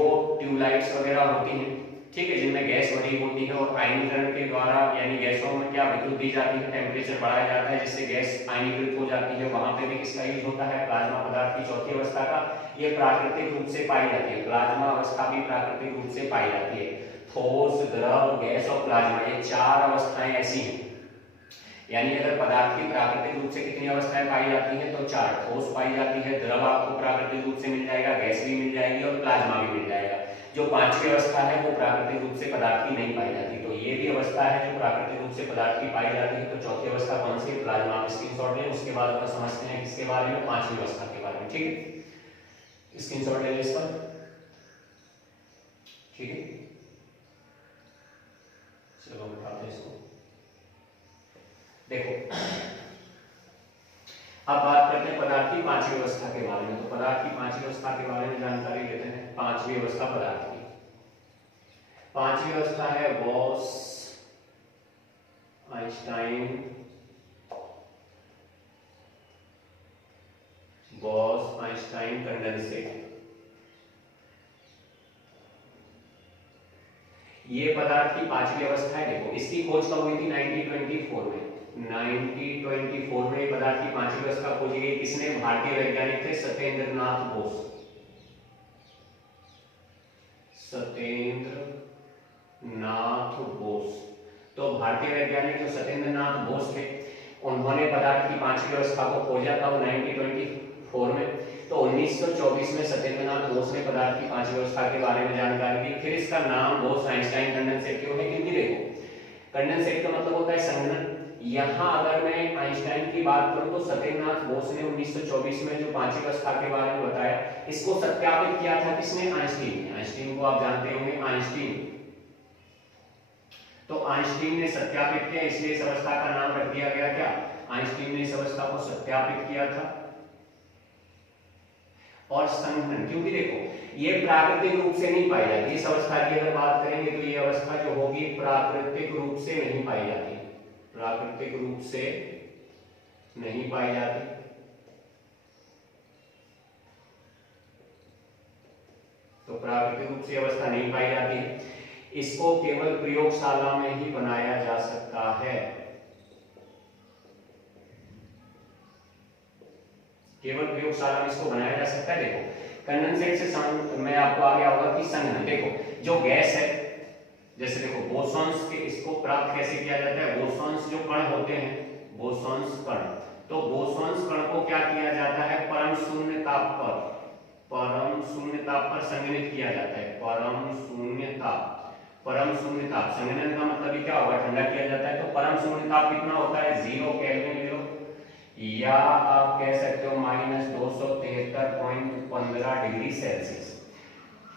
ट्यूबलाइट्स वगैरह होती हैं, ठीक है, जिनमें गैस भरी होती है और आयनीकरण के द्वारा यानी गैसों में क्या विद्युत दी जाती है, टेम्परेचर बढ़ाया जाता है जिससे गैस आयनीकृत हो जाती है, वहां पे भी किसका यूज होता है? प्लाज्मा पदार्थ की चौथी अवस्था का। ये प्राकृतिक रूप से पाई जाती है, प्लाज्मा अवस्था भी प्राकृतिक रूप से पाई जाती है। ठोस, द्रव, गैस और प्लाज्मा, ये चार अवस्थाएं ऐसी हैं, यानी अगर पदार्थ की प्राकृतिक रूप से कितनी अवस्थाएं पाई जाती हैं तो चार। ठोस पाई जाती है, द्रव आपको प्राकृतिक रूप से मिल जाएगा, गैस भी मिल जाएगी और प्लाज्मा भी मिल जाएगा। जो पांचवी अवस्था है वो प्राकृतिक रूप से पदार्थ की नहीं पाई जाती, तो ये भी अवस्था है जो प्राकृतिक रूप से पदार्थ की पाई जाती है। तो चौथी अवस्था कौन सी? प्लाज्मा। स्क्रीनशॉट लें, उसके बाद अपन समझते हैं किसके बारे में? पांचवी अवस्था के बारे में। ठीक है, स्क्रीनशॉट ले लें इस पर। ठीक है, चलो उठाते हैं इसको। देखो, अब बात करते हैं पदार्थ की पांचवी अवस्था के बारे में। तो पदार्थ की पांचवी अवस्था के बारे में जानकारी लेते हैं। पांचवी अवस्था पदार्थ की पांचवी अवस्था है बॉस आइंस्टाइन कंडेंसेट। ये पदार्थ की पांचवी अवस्था है। देखो, इसकी खोज कब हुई थी? 1924 में। 1924 में पदार्थ की पांचवी अवस्था खोजी गई। किसने? भारतीय वैज्ञानिक थे सत्येंद्रनाथ बोस। तो भारतीय वैज्ञानिक जो सत्येंद्रनाथ बोस थे उन्होंने पदार्थ की पांचवी अवस्था को खोजा था 1924 में। तो 1924 में सत्येंद्रनाथ बोस ने पदार्थ की पांचवी अवस्था के बारे में जानकारी दी। फिर इसका नाम बोस आइंस्टाइन कंडेंसेट क्यों है? क्योंकि देखो, कंडेंसेट का मतलब होता है संघनन। यहां अगर मैं आइंस्टाइन की बात करूं तो सत्येंद्रनाथ बोस ने 1924 में जो पांचवी अवस्था के बारे में बताया, इसको सत्यापित किया था किसने? आइंस्टीन। आइंस्टीन को आप जानते होंगे, आइंस्टीन। तो आइंस्टीन ने सत्यापित किया, इसलिए इस अवस्था का नाम रख दिया गया क्या? आइंस्टीन ने इस अवस्था को सत्यापित किया था। और संघनन, क्योंकि देखो ये प्राकृतिक रूप से नहीं पाई जाती। इस अवस्था की अगर बात करेंगे तो ये अवस्था जो होगी प्राकृतिक रूप से नहीं पाई जाती, प्राकृतिक रूप से नहीं पाई जाती। तो प्राकृतिक रूप से अवस्था नहीं पाई जाती है। इसको केवल प्रयोगशाला में ही बनाया जा सकता है, केवल प्रयोगशाला में इसको बनाया जा सकता है। देखो, कंडेंसेट से मैं आपको आ गया होगा कि संघनन। देखो, जो गैस है, जैसे देखो बोसॉन्स के, इसको प्राप्त कैसे किया जाता है? बोसॉन्स जो कण होते हैं, बोसॉन्स कण, तो बोसॉन्स कण को क्या किया जाता है? परम शून्य ताप पर संघनित किया जाता है। परम शून्य ताप, संघनन का मतलब ही क्या होगा? ठंडा किया जाता है। तो परम शून्य ताप कितना होता है? 0 केल्विन ले लो, या आप कह सकते हो -273.15 डिग्री सेल्सियस।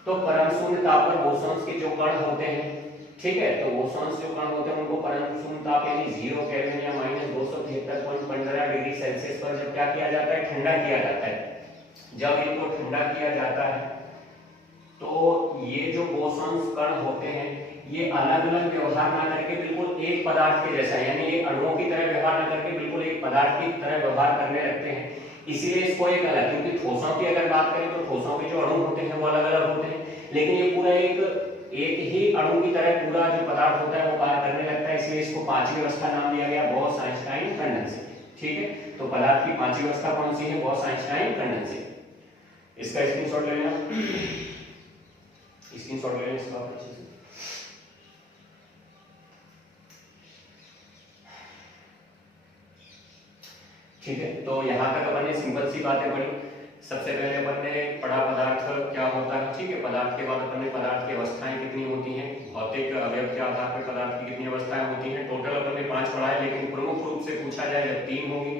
तो परम शून्य ताप पर बोसॉन्स के जो कण होते हैं, ठीक है, तो बोसॉन्स जो कण होते हैं उनको परम शून्य ताप यानी 0 केल्विन या -273.15 डिग्री सेल्सियस पर जब क्या किया जाता है? ठंडा किया जाता है। जब इनको ठंडा किया जाता है तो ये जो बोसॉन्स कण होते हैं ये अलग अलग व्यवहार ना करके बिल्कुल एक पदार्थ के जैसा, यानी ये अणुओं की तरह व्यवहार ना करके बिल्कुल एक पदार्थ की तरह व्यवहार करने लगते हैं। इसीलिए इसको एक अलग, क्योंकि ठोसों की अगर बात करें तो ठोसों के जो अणु होते हैं वो अलग अलग होते हैं, लेकिन ये पूरा एक ही अणु की तरह पूरा जो पदार्थ होता है वो कार्य करने लगता है, इसलिए इसको पांचवी अवस्था नाम दिया गया, बॉस-आइंस्टाइन कंडेंसेट। ठीक है, तो पदार्थ की पांचवी अवस्था कौन सी है? Boss-Einstein condensate. इसका स्क्रीनशॉट ले लेना, स्क्रीनशॉट ले लेना इसका अच्छे से। ठीक है, तो यहाँ तक अपन ने सिंपल सी बातें पढ़ी। सबसे पहले अपन ने पढ़ा पदार्थ क्या होता है। ठीक है, पदार्थ के बाद अपन ने पदार्थ की अवस्थाएं कितनी होती हैं, भौतिक अवयव के आधार पर पदार्थ की कितनी अवस्थाएं होती हैं। टोटल अपन ने 5 पढ़ा है, लेकिन प्रमुख रूप से पूछा जाए जब 3 होगी,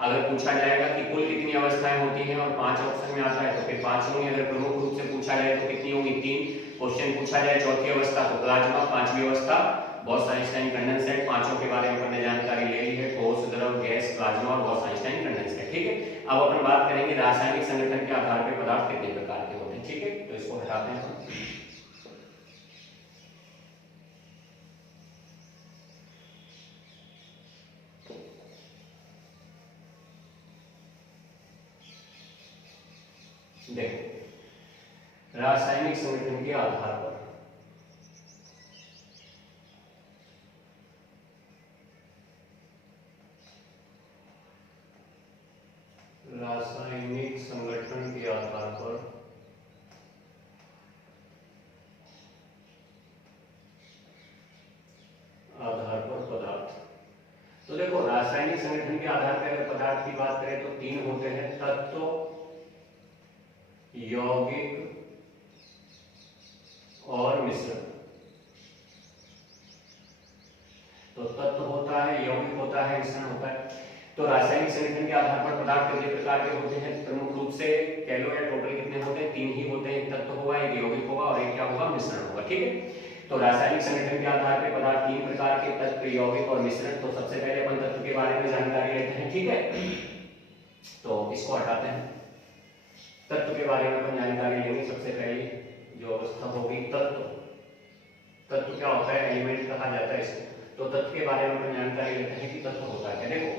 अगर पूछा जाएगा कि कुल कितनी अवस्थाएं होती हैं और 5 ऑप्शन में आता है तो फिर 5 होंगी। अगर प्रमुख रूप से पूछा जाए तो कितनी होंगी? 3। क्वेश्चन पूछा जाए चौथी अवस्था तो प्लाज्मा, पांचवी अवस्था बॉस-आइंस्टाइन कंडेंसेट। पांचों के बारे में अपन ने जानकारी ले ली है, ठोस, द्रव, गैस, प्लाज्मा और बॉस-आइंस्टाइन कंडेंसेट। ठीक है, अब अपन बात करेंगे रासायनिक संगठन के आधार पर पदार्थ कितने प्रकार के होते हैं। ठीक है, तो इसको हटाते हैं हम। देखो, रासायनिक संगठन के आधार पर रासायनिक संगठन के आधार पर पदार्थ। तो देखो, रासायनिक संगठन के आधार पर अगर पदार्थ की बात करें तो 3 होते हैं, तत्व, यौगिक और मिश्रण। तो तत्व होता है, यौगिक होता है, मिश्रण होता है। तो रासायनिक संगठन के आधार पर पदार्थ कितने प्रकार के होते हैं? प्रमुख रूप से कह लो या टोटल कितने होते हैं? 3 ही होते हैं, एक तत्व होगा, एक यौगिक होगा और एक क्या होगा? मिश्रण होगा। ठीक है, तो रासायनिक संगठन के आधार पर पदार्थ 3 प्रकार के, तत्व, यौगिक और मिश्रण। तो सबसे पहले अपन तत्व के बारे में जानकारी लेते हैं। ठीक है, तो इसको हटाते हैं। तत्व के बारे में अपन जानकारी लेंगे। सबसे पहले जो अवस्था होगी तत्व। तत्व क्या होता है? एलिमेंट कहा जाता है इसको। तो तत्व के बारे में अपन जानकारी लेते हैं कि तत्व होता है। देखो,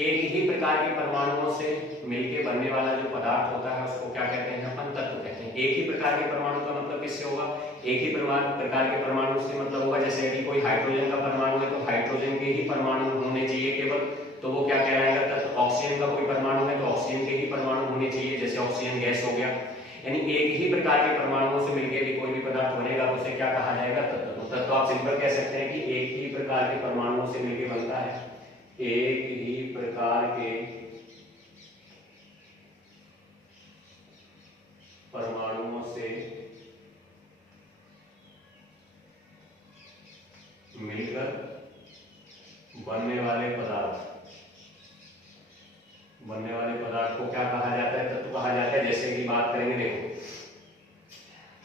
एक ही प्रकार के परमाणुओं से मिलकर बनने वाला जो पदार्थ होता है उसको क्या कहते हैं? अपन तत्व कहते हैं। एक ही प्रकार के परमाणु का मतलब किससे होगा? एक ही प्रकार के परमाणु से मतलब होगा, जैसे यदि कोई हाइड्रोजन का परमाणु है तो हाइड्रोजन के ही परमाणु होने चाहिए केवल, तो वो क्या कहलाएगा? तत्व। ऑक्सीजन का कोई परमाणु है तो ऑक्सीजन के ही परमाणु होने चाहिए, जैसे ऑक्सीजन गैस हो गया। यानी एक ही प्रकार के परमाणुओं से मिलकर भी कोई भी पदार्थ बनेगा तो उसे क्या कहा जाएगा? तत्व। तो तत्व आप सिंपल कह सकते हैं कि एक ही प्रकार के परमाणुओं से मिलकर बनता है, एक ही प्रकार के परमाणुओं से मिलकर बनने वाले पदार्थ को क्या कहा जाता है? तत्व कहा जाता है। जैसे कि बात करेंगे, देखो,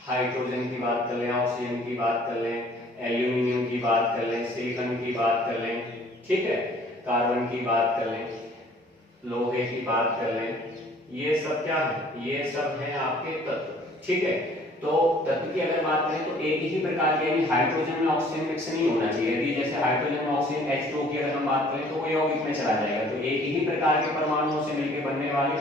हाइड्रोजन की बात कर लें, ऑक्सीजन की बात कर लें, एल्यूमिनियम की बात कर लें, सिलिकॉन की बात कर लें, ठीक है, कार्बन की बात कर लें, लोहे की बात कर लें, ये सब क्या है? ये सब है आपके तत्व। ठीक है, तो तत्व की अगर बात करें तो एक ही प्रकार के, यानी हाइड्रोजन में ऑक्सीजन मिक्स नहीं होना चाहिए। यदि जैसे हाइड्रोजन में ऑक्सीजन H2 की अगर हम बात करें तो वो यौगिक में चला जाएगा। तो एक ही प्रकार के परमाणुओं से मिलकर बनने वाले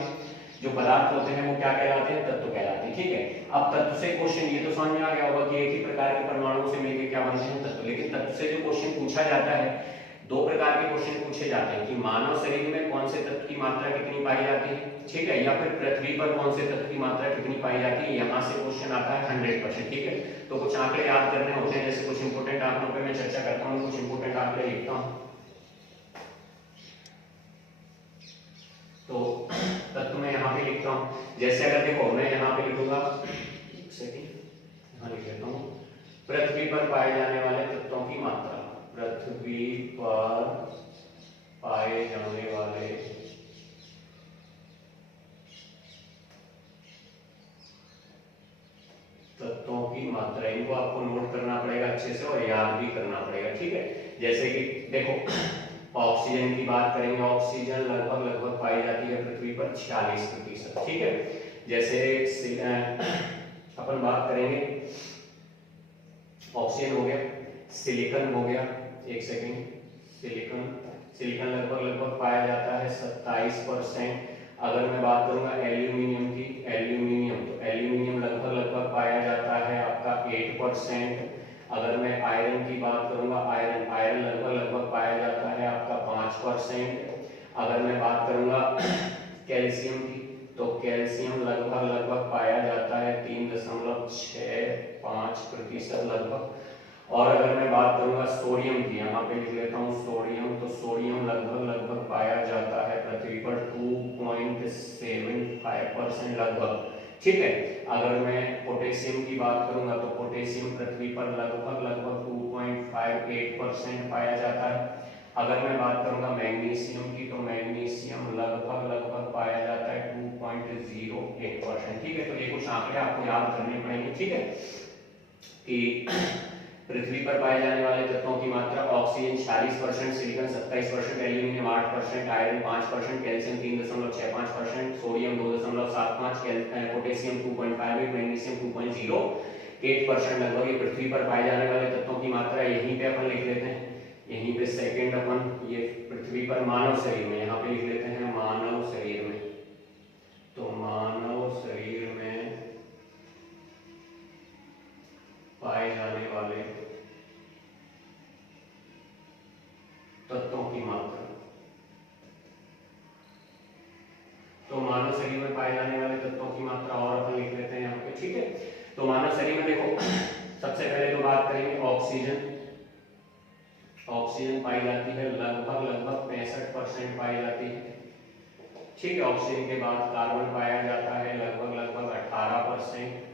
जो पदार्थ होते हैं वो क्या कहलाते हैं? तत्व कहलाते हैं। ठीक है, अब तत्व से क्वेश्चन ये तो समझ में आ गया होगा कि एक ही प्रकार के परमाणुओं से मिलकर क्या बनते हैं? तत्व। लेकिन तत्व से जो क्वेश्चन पूछा जाता है, 2 प्रकार के क्वेश्चन पूछे जाते हैं कि मानव शरीर में कौन से तत्व की मात्रा कितनी पाई जाती है, ठीक है, या फिर पृथ्वी पर कौन से तत्व की मात्रा कितनी पाई जाती है। यहाँ से क्वेश्चन आता है 100%। ठीक है, तो कुछ आंकड़े याद करने होते हैं, जैसे कुछ इंपोर्टेंट आंकड़ों पे मैं चर्चा करता हूँ, कुछ इंपोर्टेंट आंकड़े लिखता हूँ। तो तत्व मैं यहाँ पे लिखता हूँ, जैसे अगर देखो मैं यहाँ पे लिखूंगा, एक सेकंड यहाँ लिख लेता हूँ, पृथ्वी पर पाए जाने वाले तत्वों की मात्रा। पृथ्वी पर पाए जाने वाले तत्वों की मात्रा, इनको आपको नोट करना पड़ेगा अच्छे से और याद भी करना पड़ेगा। ठीक है, जैसे कि देखो ऑक्सीजन की बात करेंगे, ऑक्सीजन लगभग पाई जाती है पृथ्वी पर 46%। ठीक है, जैसे अपन बात करेंगे ऑक्सीजन हो गया, सिलिकॉन हो गया, एक सेकेंड, सिलिकॉन लगभग पाया जाता है 27%। अगर मैं बात करूंगा एल्यूमिनियम की, एल्यूमिनियम लगभग पाया जाता है आपका 8%। अगर मैं आयरन की बात करूंगा, आयरन लगभग पाया जाता है आपका 5%। अगर मैं बात करूंगा कैल्शियम की, तो कैल्शियम लगभग पाया जाता है 3.65% लगभग। और अगर मैं बात करूंगा सोडियम की, यहाँ पे लिख लेता हूँ सोडियम, तो सोडियम लगभग पाया जाता है पृथ्वी पर 2.75% लगभग। ठीक है, अगर मैं पोटेशियम की बात करूंगा तो पोटेशियम पृथ्वी पर लगभग 2.58% पाया जाता है। अगर मैं बात करूंगा मैग्नीशियम की, तो मैग्नीशियम लगभग पाया जाता है 2.08%। ठीक है, तो ये कुछ आंकड़े आपको याद करने पड़ेंगे। ठीक है, कि पृथ्वी पर पाए जाने वाले तत्वों की मात्रा, oxygen 46%, silicon 27%, aluminium 8%, iron 5%, calcium 3.65%, sodium 2.75%, potassium 2.58%, magnesium 2.08% लगभग ये पृथ्वी पर पाए जाने वाले तत्वों की मात्रा। यहीं पे अपन लिख लेते हैं, यहीं पे सेकेंड अपन ये पृथ्वी पर मानव शरीर में यहाँ पे लिख लेते हैं मानव शरीर में। तो मानव शरीर में पाए जाने वाले तत्वों की मात्रा, तो मानव शरीर में पाए जाने वाले तत्वों की मात्रा और अपन लिख लेते हैं यहाँ पे। ठीक है, तो मानव शरीर में देखो सबसे पहले तो बात करेंगे ऑक्सीजन पाई जाती है लगभग 65% पाई जाती है। ठीक है, ऑक्सीजन के बाद कार्बन पाया जाता है लगभग 18%।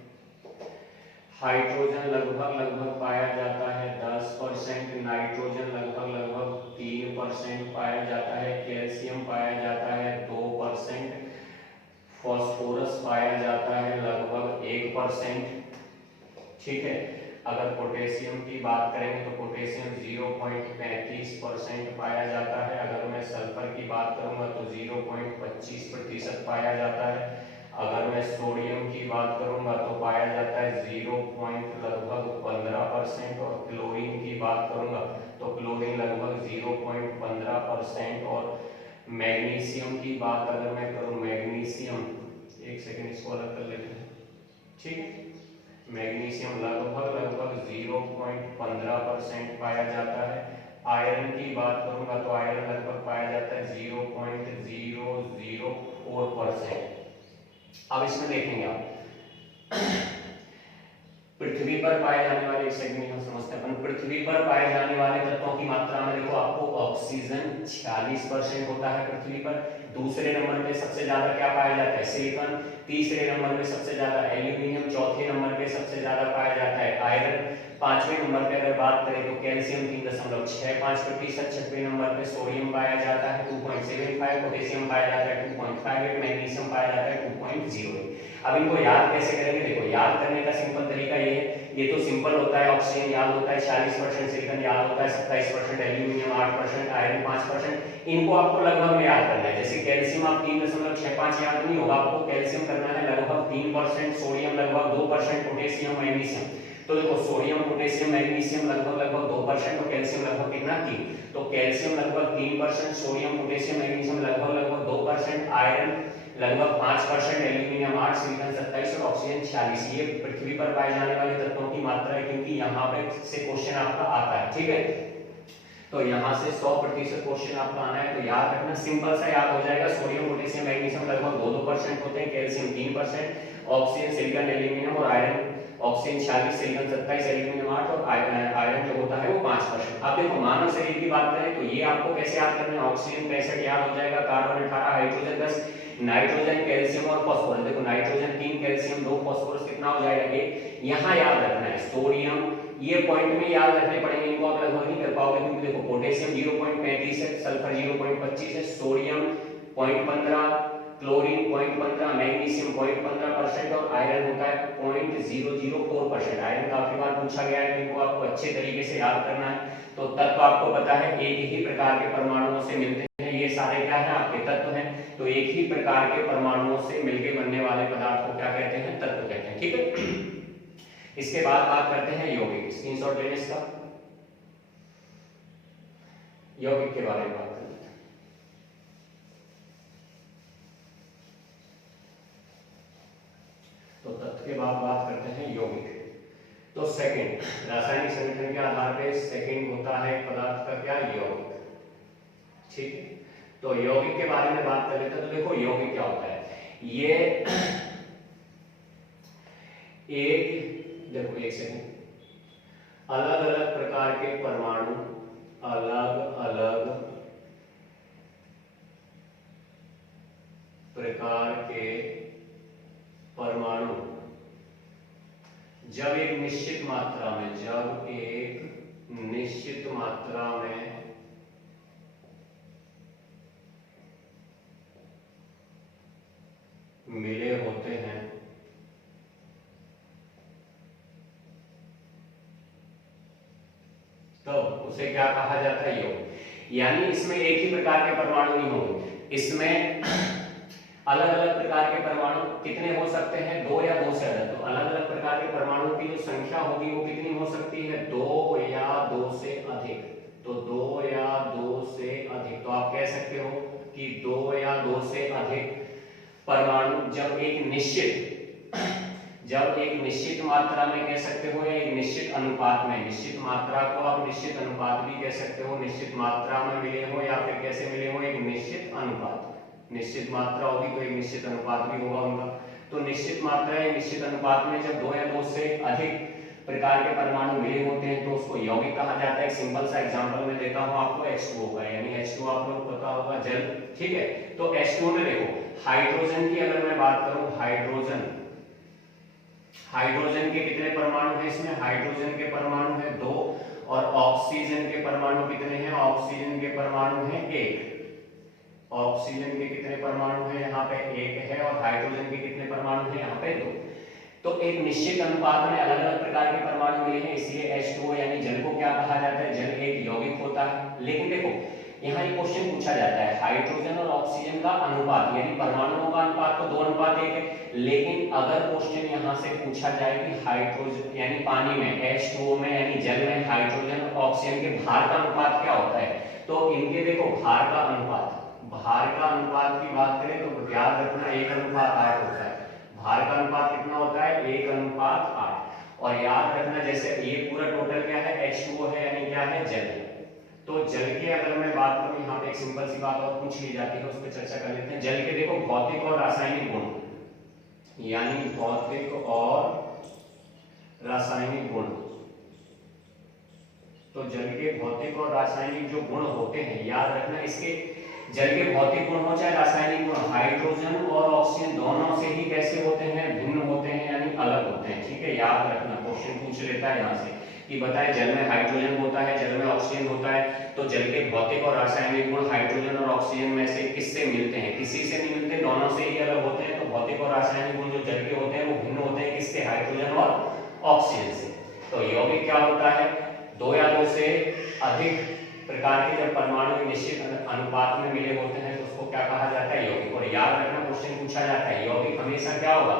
हाइड्रोजन लगभग पाया जाता है 10%, नाइट्रोजन लगभग 3% पाया जाता है, कैल्शियम पाया जाता है 2%, फास्फोरस पाया जाता है लगभग 1%। ठीक है, अगर पोटेशियम की बात करेंगे तो पोटेशियम 0.35% पाया जाता है। अगर मैं सल्फर की बात करूंगा तो 0.25% पाया जाता है। अगर मैं सोडियम की बात करूंगा तो पाया जाता है 0.15%, और क्लोरीन की बात करूंगा तो क्लोरीन लगभग 0.15%। और मैग्नीशियम की बात अगर मैं करूं, मैग्नीशियम, एक सेकेंड इसको अलग कर लेते हैं। ठीक, मैग्नीशियम लगभग 0.15% पाया जाता है। आयरन की बात करूंगा तो आयरन लगभग पाया जाता है 0.004%। अब इसमें देखेंगे आप पृथ्वी पर पाए जाने वाले, एक सेकंड हम समझते हैं, पृथ्वी पर पाए जाने वाले तत्वों की मात्रा में देखो आपको ऑक्सीजन 46% होता है पृथ्वी पर। दूसरे नंबर पे सबसे ज्यादा क्या पाया जाता है, सिलिकॉन। तीसरे नंबर पे सबसे ज्यादा एल्यूमिनियम। चौथे नंबर पे सबसे ज्यादा पाया जाता है आयरन। पांचवें नंबर पे अगर बात करें तो कैल्शियम 3.65%। छठवें नंबर पे सोडियम पाया जाता है 2.75, पोटेशियम पाया जाता है 2.58, मैग्नीशियम पाया जाता है 2.08। अब इनको याद कैसे करेंगे, देखो याद करने का सिंपल तरीका ये है, ये तो सिंपल होता है, ऑक्सीजन याद होता है 40%, सिलिकॉन याद होता है 27%, एल्यूमिनियम 8%, आयरन 5%। इनको आपको लगभग में याद करना है। जैसे कैल्शियम आप 3.65 याद नहीं होगा, आपको कैल्शियम करना है लगभग 3%, सोडियम लगभग 2%, पोटेशियम मैग्नीशियम। तो देखो सोडियम पोटेशियम मैग्नीशियम लगभग 2% और कैल्शियम लगभग कितना 3। तो कैल्शियम लगभग 3%, सोडियम पोटेशियम मैग्नीशियम लगभग 2%, आयरन लगभग 5%, एल्यूमिनियम 8, सिलिकॉन 27 और ऑक्सीजन 46। ये पृथ्वी पर पाए जाने वाले तत्वों की मात्रा है, क्योंकि यहाँ पे से क्वेश्चन आपका आता है। ठीक है, तो यहाँ से 100% क्वेश्चन आपका आना है, तो याद रखना, सिंपल सा याद हो जाएगा। सोडियम पोटेशियम मैग्नीशियम लगभग 2% होते हैं, कैल्शियम 3%, ऑक्सीजन सिलिकॉन एल्यूमिनियम और आयरन, ऑक्सीजन 46, सिलिकॉन 27, एल्यूमिनियम 8 और आयरन जो होता है वो 5%। अब देखो मानव शरीर की बात करें तो ये आपको कैसे याद करना है, ऑक्सीजन 65 याद हो जाएगा, कार्बन 18, हाइड्रोजन 10, नाइट्रोजन, कैल्शियम और फास्फोरस। देखो नाइट्रोजन 3, कैल्शियम 2, फास्फोरस कितना हो जाएगा 1। यहाँ याद रखना है सोडियम, ये पॉइंट में याद रखने पड़ेंगे, इनको आप लगभग नहीं कर पाओगे, क्योंकि देखो पोटेशियम 0.35 है, सल्फर 0.25 है, सोडियम 0.15, क्लोरीन 0.15, मैग्नीशियम 0.15% और आयरन होता है 0.004%। आयरन काफी बार पूछा गया है, इनको आपको अच्छे तरीके से याद करना है। तो तत्व आपको पता है एक ही प्रकार के परमाणुओं से मिलते हैं, ये सारे क्या है आपके तत्व हैं। तो एक ही प्रकार के परमाणुओं से मिलकर बनने वाले पदार्थ को क्या कहते हैं, तत्व कहते हैं, ठीक है। इसके बाद बात करते हैं यौगिक, स्क्रीनशॉट लेने इसका, यौगिक के बारे में बात करते हैं। तो तत्व के बाद बात करते हैं यौगिक। तो सेकंड, रासायनिक संगठन के आधार पे सेकंड होता है पदार्थ का क्या, यौगिक, ठीक है। तो यौगिक के बारे में बात कर लेते हैं। तो देखो यौगिक क्या होता है, ये देखो एक सेकंड, अलग अलग प्रकार के परमाणु, अलग अलग प्रकार के परमाणु जब एक निश्चित मात्रा में, जब एक निश्चित मात्रा में मिले होते हैं तो उसे क्या कहा जाता है, यौगिक। यानी इसमें एक ही प्रकार के परमाणु नहीं होंगे, इसमें अलग अलग प्रकार के परमाणु कितने हो सकते हैं, 2 या 2 से अधिक। तो अलग अलग प्रकार के परमाणुओं की जो संख्या होगी वो कितनी हो सकती है, 2 या 2 से अधिक। तो 2 या 2 से अधिक, तो आप कह सकते हो कि 2 या 2 से अधिक परमाणु जब एक निश्चित मात्रा में कह सकते हो, या एक निश्चित अनुपात में, निश्चित मात्रा को आप निश्चित अनुपात भी कह सकते हो, निश्चित मात्रा में मिले हो या फिर कैसे मिले हो, एक निश्चित अनुपात, निश्चित मात्रा होगी तो एक निश्चित अनुपात भी होगा उनका। तो निश्चित मात्रा या निश्चित अनुपात में जब 2 या 2 से अधिक प्रकार के परमाणु मिले होते हैं तो उसको यौगिक कहा जाता है। एक सिंपल सा एग्जांपल मैं देता हूं आपको, H2O का, यानी H2O आप लोग पता होगा जल, ठीक है। तो H2O में देखो हाइड्रोजन की अगर मैं बात करूं, हाइड्रोजन के कितने परमाणु हैं इसमें, हाइड्रोजन के परमाणु है 2, और ऑक्सीजन के परमाणु कितने हैं, ऑक्सीजन के परमाणु हैं 1। ऑक्सीजन के कितने परमाणु हैं, यहाँ पे 1 है, और हाइड्रोजन के कितने परमाणु हैं, यहाँ पे 2। तो एक निश्चित अनुपात में अलग अलग प्रकार के परमाणु मिले हैं, इसलिए H2O यानी जल को क्या कहा जाता है, जल एक यौगिक होता है। लेकिन देखो यहाँ एक क्वेश्चन पूछा जाता है, हाइड्रोजन और ऑक्सीजन का अनुपात, यानी परमाणुओं का अनुपात तो 2:1 है। लेकिन अगर क्वेश्चन यहाँ से पूछा जाए कि हाइड्रोजन यानी पानी में, H2O में यानी जल में हाइड्रोजन और ऑक्सीजन के भार का अनुपात क्या होता है, तो इनके देखो भार का अनुपात की बात करें तो याद रखना 1:8 होता है। भार का अनुपात कितना होता है, 1:8। और याद रखना जैसे ये पूरा टोटल क्या है, H2O है, यानी क्या है, जल है। तो जल के अगर मैं बात करूं, यहाँ पे एक सिंपल सी बात और पूछ ली जाती है, उस पर चर्चा कर लेते हैं। जल के देखो भौतिक और रासायनिक गुण, यानी भौतिक और रासायनिक गुण। तो जल के भौतिक और रासायनिक जो गुण होते हैं, याद रखना इसके जल के भौतिक गुण हो चाहे रासायनिक गुण, हाइड्रोजन और ऑक्सीजन दोनों से ही कैसे होते हैं, भिन्न होते हैं, यानी अलग होते हैं, ठीक है। याद रखना क्वेश्चन पूछ लेता है यहाँ से कि बताए जल में हाइड्रोजन होता है, जल में ऑक्सीजन होता है, तो जल के भौतिक और रासायनिक गुण हाइड्रोजन और ऑक्सीजन में से किससे मिलते हैं, किसी से नहीं मिलते, दोनों से ही अलग होते हैं। तो भौतिक और रासायनिक गुण जो जल के होते हैं वो भिन्न होते हैं किससे, हाइड्रोजन और ऑक्सीजन से। तो यौगिक क्या होता है, 2 या 2 से अधिक प्रकार के जब परमाणु निश्चित अनुपात में मिले होते हैं तो उसको क्या कहा जाता है, यौगिक। और याद रखना क्वेश्चन पूछा जाता है यौगिक हमेशा क्या होगा,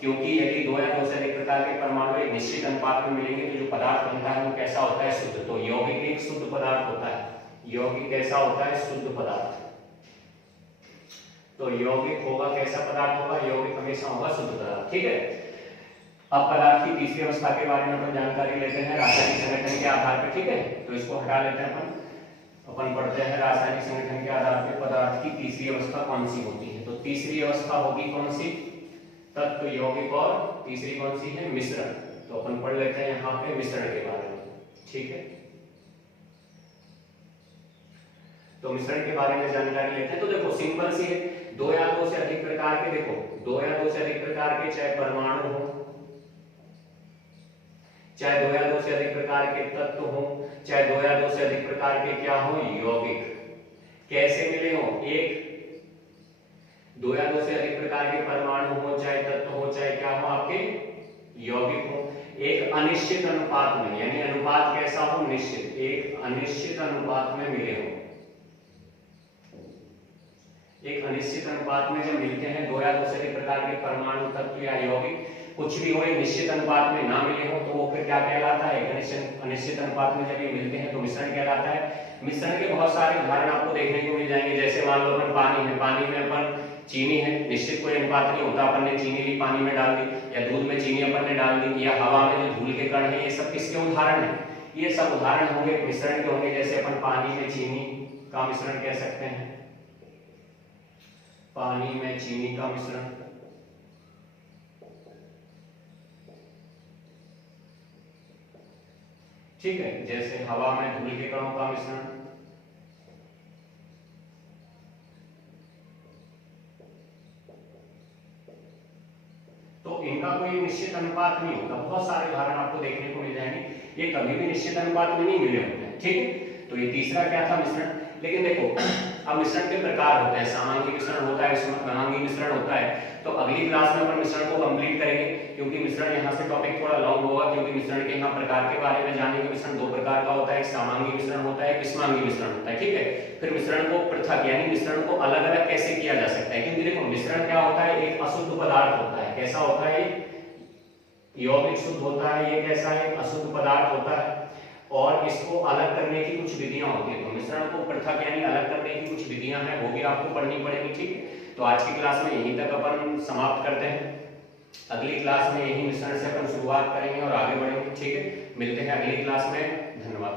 क्योंकि यदि 2 या 2 से अधिक प्रकार के परमाणु एक निश्चित अनुपात में मिलेंगे तो जो पदार्थ बनता है वो कैसा होता है, शुद्ध। तो यौगिक एक शुद्ध पदार्थ होता है। यौगिक कैसा होता है, शुद्ध पदार्थ। तो यौगिक होगा कैसा पदार्थ होगा, यौगिक हमेशा होगा शुद्ध पदार्थ, ठीक है। अब पदार्थ की तीसरी अवस्था के बारे में अपन जानकारी लेते हैं रासायनिक संगठन के आधार पर, ठीक है। तो इसको हटा लेते हैं अपन पढ़ते हैं रासायनिक संगठन के आधार पर पदार्थ की तीसरी अवस्था कौन सी होती है। तो तीसरी अवस्था होगी कौन सी, तत्व, यौगिक, और तीसरी कौन सी है, मिश्रण। तो अपन पढ़ लेते हैं यहाँ पे मिश्रण के बारे में, ठीक है। तो मिश्रण के बारे में जानकारी लेते हैं। तो देखो सिंपल सी है, 2 या 2 से अधिक प्रकार के, देखो 2 या 2 से अधिक प्रकार के चाहे परमाणु हो, चाहे 2 या 2 से अधिक प्रकार के तत्व हो, चाहे 2 या 2 से अधिक प्रकार के क्या हो, यौगिक, कैसे मिले हो, एक दो या दो से अधिक प्रकार के परमाणु हो, चाहे तत्व हो, चाहे क्या हो, आपके यौगिक हो, एक अनिश्चित अनुपात में, यानी अनुपात कैसा हो, निश्चित, एक अनिश्चित अनुपात में मिले हो। एक अनिश्चित अनुपात में जब मिलते हैं दो या दो से अधिक प्रकार के परमाणु, तत्व या यौगिक, कुछ भी हो, एक निश्चित अनुपात में ना मिले हो, तो वो फिर क्या कहलाता है, एक अनिश्चित अनुपात में जब ये मिलते हैं तो मिश्रण कहलाता है। मिश्रण के बहुत सारे उदाहरण आपको देखने को मिल जाएंगे, जैसे मान लो अपन पानी है, पानी में अपन चीनी है, निश्चित कोई अनुपात नहीं होता, अपन ने चीनी ली पानी में डाल दी, या दूध में चीनी अपन ने डाल दी, या हवा में जो धूल के कण है, ये सब किसके उदाहरण है, ये सब उदाहरण होंगे मिश्रण के होंगे। जैसे अपन पानी में चीनी का मिश्रण कह सकते हैं, पानी में चीनी का मिश्रण, ठीक है, जैसे हवा में धूल के कणों का मिश्रण, तो इनका कोई निश्चित अनुपात नहीं होता, बहुत सारे उदाहरण आपको देखने को मिल जाएंगे, ये कभी भी निश्चित अनुपात में नहीं मिले होते हैं, ठीक है। तो ये तीसरा क्या था, मिश्रण। लेकिन देखो अब मिश्रण के प्रकार होते हैं, सामांगी मिश्रण होता है, समांगी मिश्रण होता है। तो अगली क्लास में अपन मिश्रण को कंप्लीट करेंगे, क्योंकि मिश्रण यहाँ से टॉपिक थोड़ा लॉन्ग होगा, क्योंकि मिश्रण के यहाँ प्रकार के बारे में जानेंगे। मिश्रण दो प्रकार का होता है, एक सामांगी मिश्रण होता है, एक विषमांगी मिश्रण होता है, ठीक है। फिर मिश्रण को पृथक यानी मिश्रण को अलग अलग कैसे किया जा सकता है, क्योंकि देखो मिश्रण क्या होता है, एक अशुद्ध पदार्थ होता है, कैसा होता है, यौगिक शुद्ध होता है, ये कैसा है, अशुद्ध पदार्थ होता है, और इसको अलग करने की कुछ विधियां होती है। तो मिश्रण को पृथक यानी अलग करने की कुछ विधियां हैं, वो भी आपको पढ़नी पड़ेगी, ठीक है। तो आज की क्लास में यहीं तक अपन समाप्त करते हैं, अगली क्लास में यही मिश्रण से अपन शुरुआत करेंगे और आगे बढ़ेंगे, ठीक है। मिलते हैं अगली क्लास में, धन्यवाद।